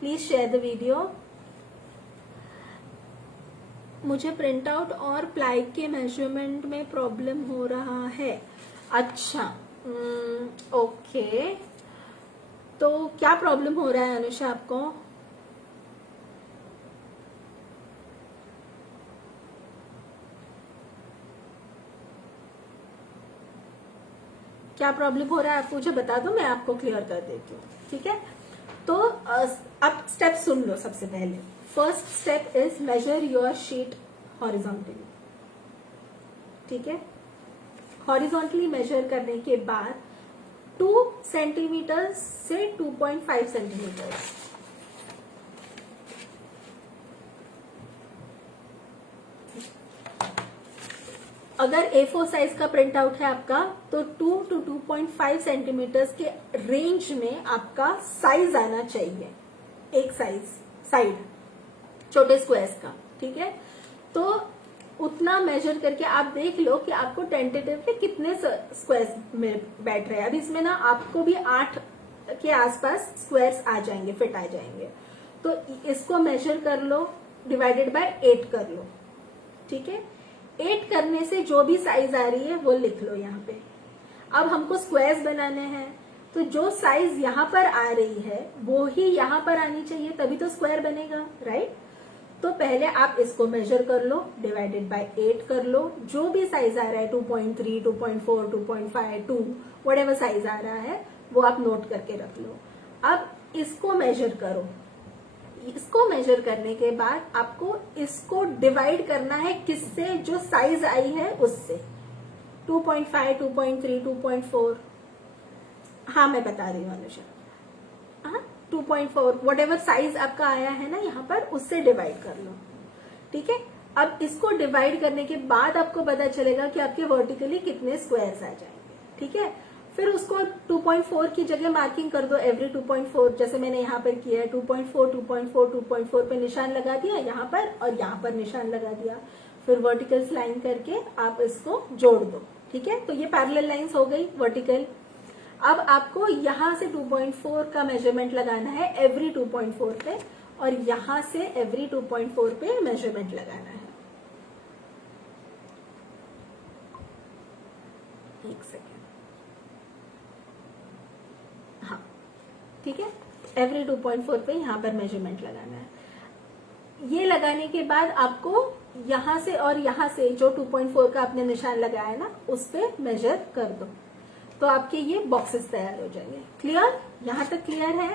Please share the video. मुझे प्रिंट आउट और प्लाई के मेजरमेंट में प्रॉब्लम हो रहा है। अच्छा, ओके। तो क्या प्रॉब्लम हो रहा है अनुषा आपको? क्या प्रॉब्लम हो रहा है आप मुझे बता दो, मैं आपको क्लियर कर देती हूँ, ठीक है। तो अब स्टेप सुन लो। सबसे पहले first step is major your sheet horizontally, ठीक है। हॉरिजॉन्टली मेजर करने के बाद 2 सेंटीमीटर से 2.5 सेंटीमीटर अगर A4 साइज का प्रिंट आउट है आपका तो 2 to 2.5 सेंटीमीटर के रेंज में आपका साइज आना चाहिए, एक साइड छोटे स्क्वायर्स का, ठीक है। तो उतना मेजर करके आप देख लो कि आपको टेंटेटिवली कितने स्क्वायर्स में बैठ रहे हैं। अब इसमें ना आपको भी 8 के आसपास स्क्वायर्स आ जाएंगे, फिट आ जाएंगे। तो इसको मेजर कर लो, डिवाइडेड बाय 8 कर लो, ठीक है। 8 करने से जो भी साइज आ रही है वो लिख लो यहाँ पे। अब हमको स्क्वायर्स बनाने हैं तो जो साइज यहाँ पर आ रही है वो ही यहाँ पर आनी चाहिए, तभी तो स्क्वायर बनेगा, राइट। तो पहले आप इसको मेजर कर लो, डिवाइडेड बाय 8 कर लो। जो भी साइज आ रहा है 2.3, 2.4, 2.5, 2 व्हाटएवर साइज आ रहा है वो आप नोट करके रख लो। अब इसको मेजर करो। इसको मेजर करने के बाद आपको इसको डिवाइड करना है किससे? जो साइज आई है उससे। 2.5, 2.3, 2.4, हाँ मैं बता रही हूँ अनुषा, हाँ 2.4 व्हाटएवर साइज आपका आया है ना यहाँ पर, उससे डिवाइड कर लो, ठीक है। अब इसको डिवाइड करने के बाद आपको पता चलेगा कि आपके वर्टिकली कितने स्क्वायर्स आ जाएंगे, ठीक है। फिर उसको 2.4 की जगह मार्किंग कर दो एवरी 2.4, जैसे मैंने यहाँ पर किया है। 2.4, 2.4, 2.4 पे निशान लगा दिया यहाँ पर और यहाँ पर निशान लगा दिया। फिर वर्टिकल्स लाइन करके आप इसको जोड़ दो, ठीक है। तो ये पैरेलल लाइंस हो गई वर्टिकल। अब आपको यहाँ से 2.4 का मेजरमेंट लगाना है एवरी 2.4 पे, और यहाँ से एवरी 2.4 पे मेजरमेंट लगाना है। एक सेकेंड, हाँ ठीक है। एवरी 2.4 पे यहाँ पर मेजरमेंट लगाना है। ये लगाने के बाद आपको यहाँ से और यहाँ से जो 2.4 का आपने निशान लगाया है ना उस पे मेजर कर दो, तो आपके ये बॉक्सेस तैयार हो जाएंगे। क्लियर? यहाँ तक क्लियर है?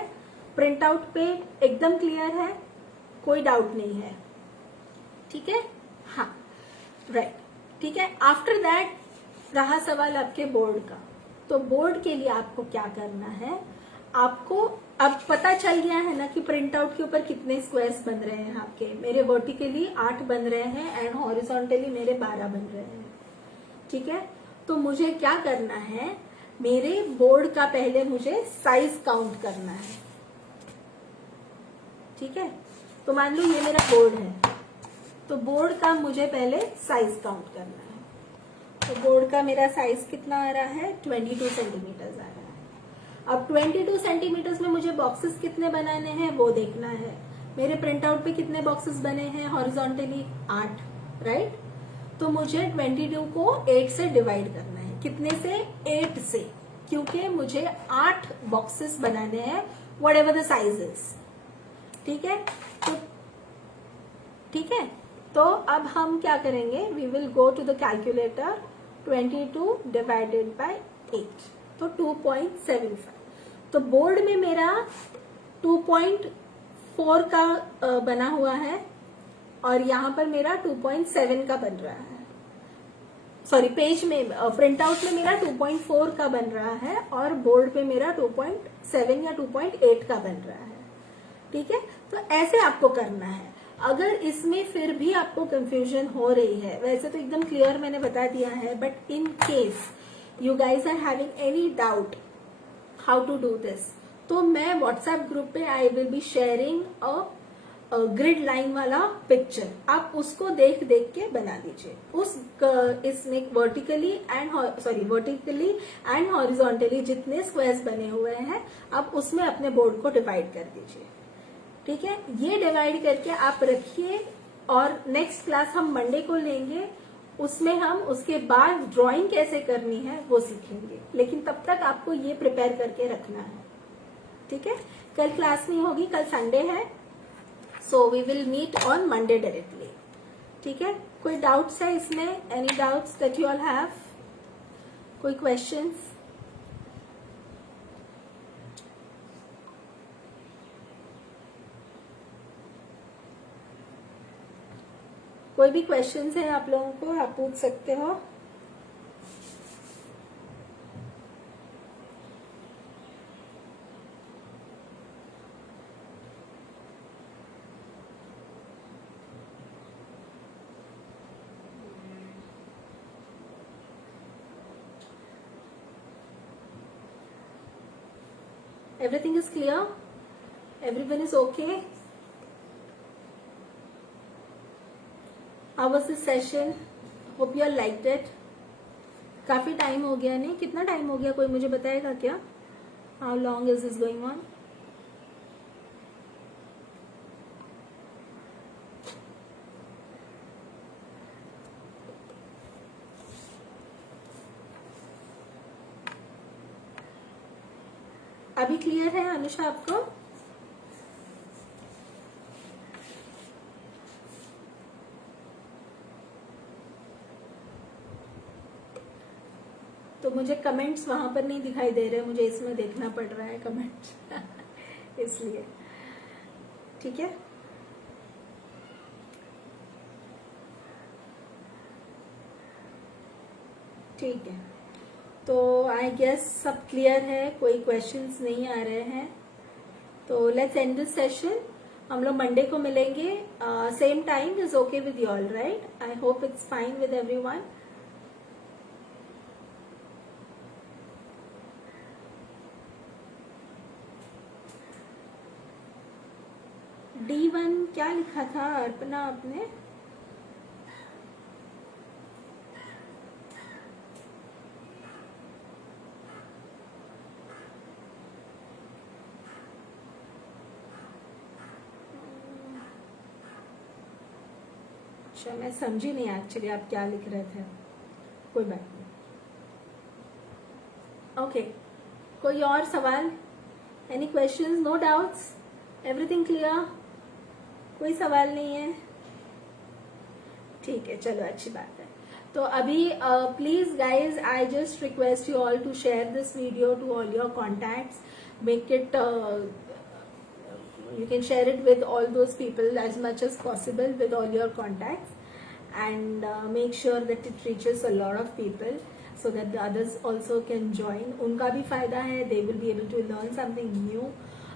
प्रिंट आउट पे एकदम क्लियर है, कोई डाउट नहीं है, ठीक है। हाँ राइट, ठीक है। आफ्टर दैट रहा सवाल आपके बोर्ड का। तो बोर्ड के लिए आपको क्या करना है, आपको अब पता चल गया है ना कि प्रिंट आउट के ऊपर कितने स्क्वायर्स बन रहे हैं आपके। मेरे वर्टिकली 8 बन रहे हैं एंड हॉरिजॉन्टली मेरे 12 बन रहे हैं, ठीक है। तो मुझे क्या करना है, मेरे बोर्ड का पहले मुझे साइज काउंट करना है, ठीक है। तो मान लो ये मेरा बोर्ड है, तो बोर्ड का मुझे पहले साइज काउंट करना है। तो बोर्ड का मेरा साइज कितना आ रहा है? 22 सेंटीमीटर आ रहा है। अब 22 सेंटीमीटर में मुझे बॉक्सेस कितने बनाने हैं वो देखना है। मेरे प्रिंट आउट पे कितने बॉक्सेस बने हैं हॉरिजॉन्टली? 8, राइट। तो मुझे 22 को 8 से डिवाइड करना है। कितने से? 8 से, क्योंकि मुझे 8 बॉक्सेस बनाने हैं व्हाटएवर द साइज इज, ठीक है। तो ठीक है, तो अब हम क्या करेंगे, we will go to the calculator. 22 divided by 8, तो 2.75। तो बोर्ड में मेरा 2.4 का बना हुआ है, और यहाँ पर मेरा 2.7 का बन रहा है, सॉरी पेज में प्रिंट आउट में मेरा 2.4 का बन रहा है और बोर्ड पे मेरा 2.7 या 2.8 का बन रहा है। ठीक है, तो ऐसे आपको करना है। अगर इसमें फिर भी आपको कंफ्यूजन हो रही है, वैसे तो एकदम क्लियर मैंने बता दिया है, but in case you guys are having any doubt how to do this, तो मैं व्हाट्सएप ग्रुप पे I will be sharing a grid line वाला पिक्चर, आप उसको देख देख के बना दीजिए। उस इसमें वर्टिकली एंड हॉरिजॉन्टली जितने स्क्वायर्स बने हुए हैं आप उसमें अपने बोर्ड को डिवाइड कर दीजिए। ठीक है, ये डिवाइड करके आप रखिए और नेक्स्ट क्लास हम मंडे को लेंगे, उसमें हम उसके बाद ड्राइंग कैसे करनी है वो सीखेंगे, लेकिन तब तक आपको ये प्रिपेयर करके रखना है। ठीक है, कल क्लास नहीं होगी, कल संडे है, so we will meet on Monday directly. ठीक है, कोई डाउट्स है इसमें? Any doubts that you all have? कोई क्वेश्चंस? कोई भी क्वेश्चंस है आप लोगों को, आप पूछ सकते हो। Everything is clear? Everyone is okay? How was this session? Hope you all liked it. काफी टाइम हो गया, नहीं कितना टाइम हो गया, कोई मुझे बताएगा क्या? How long is this going on? अभी क्लियर है अनुषा आपको? तो मुझे कमेंट्स वहां पर नहीं दिखाई दे रहे, मुझे इसमें देखना पड़ रहा है कमेंट्स इसलिए। ठीक है, ठीक है, तो आई गेस सब क्लियर है, कोई क्वेश्चंस नहीं आ रहे हैं, तो लेट्स एंड दिस सेशन। हम लोग मंडे को मिलेंगे, same time is okay with you all, right? I hope it's fine with everyone. D1 क्या लिखा था अर्पणा आपने? अच्छा, मैं समझी नहीं एक्चुअली आप क्या लिख रहे थे, कोई बात नहीं। ओके, कोई और सवाल? Any questions? No doubts? Everything clear? कोई सवाल नहीं है? ठीक है, चलो अच्छी बात है। तो अभी please guys, I just request you all to share this video to all your contacts, make it, you can share it with all those people as much as possible with all your contacts, and make sure that it reaches a lot of people so that the others also can join. उनका भी फायदा है, they will be able to learn something new,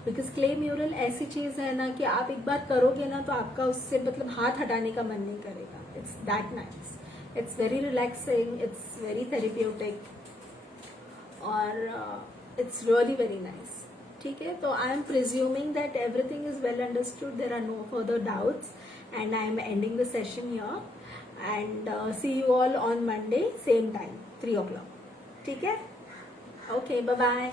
because clay mural ऐसी चीज है ना कि आप एक बार करोगे ना तो आपका उससे मतलब हाथ हटाने का मन नहीं करेगा. It's that nice, it's very relaxing, it's very therapeutic, और it's really very nice. ठीक है, तो I am presuming that everything is well understood, there are no further doubts, and I am ending the session here, and see you all on Monday same time 3 o'clock. ठीक है, ओके, बाय बाय.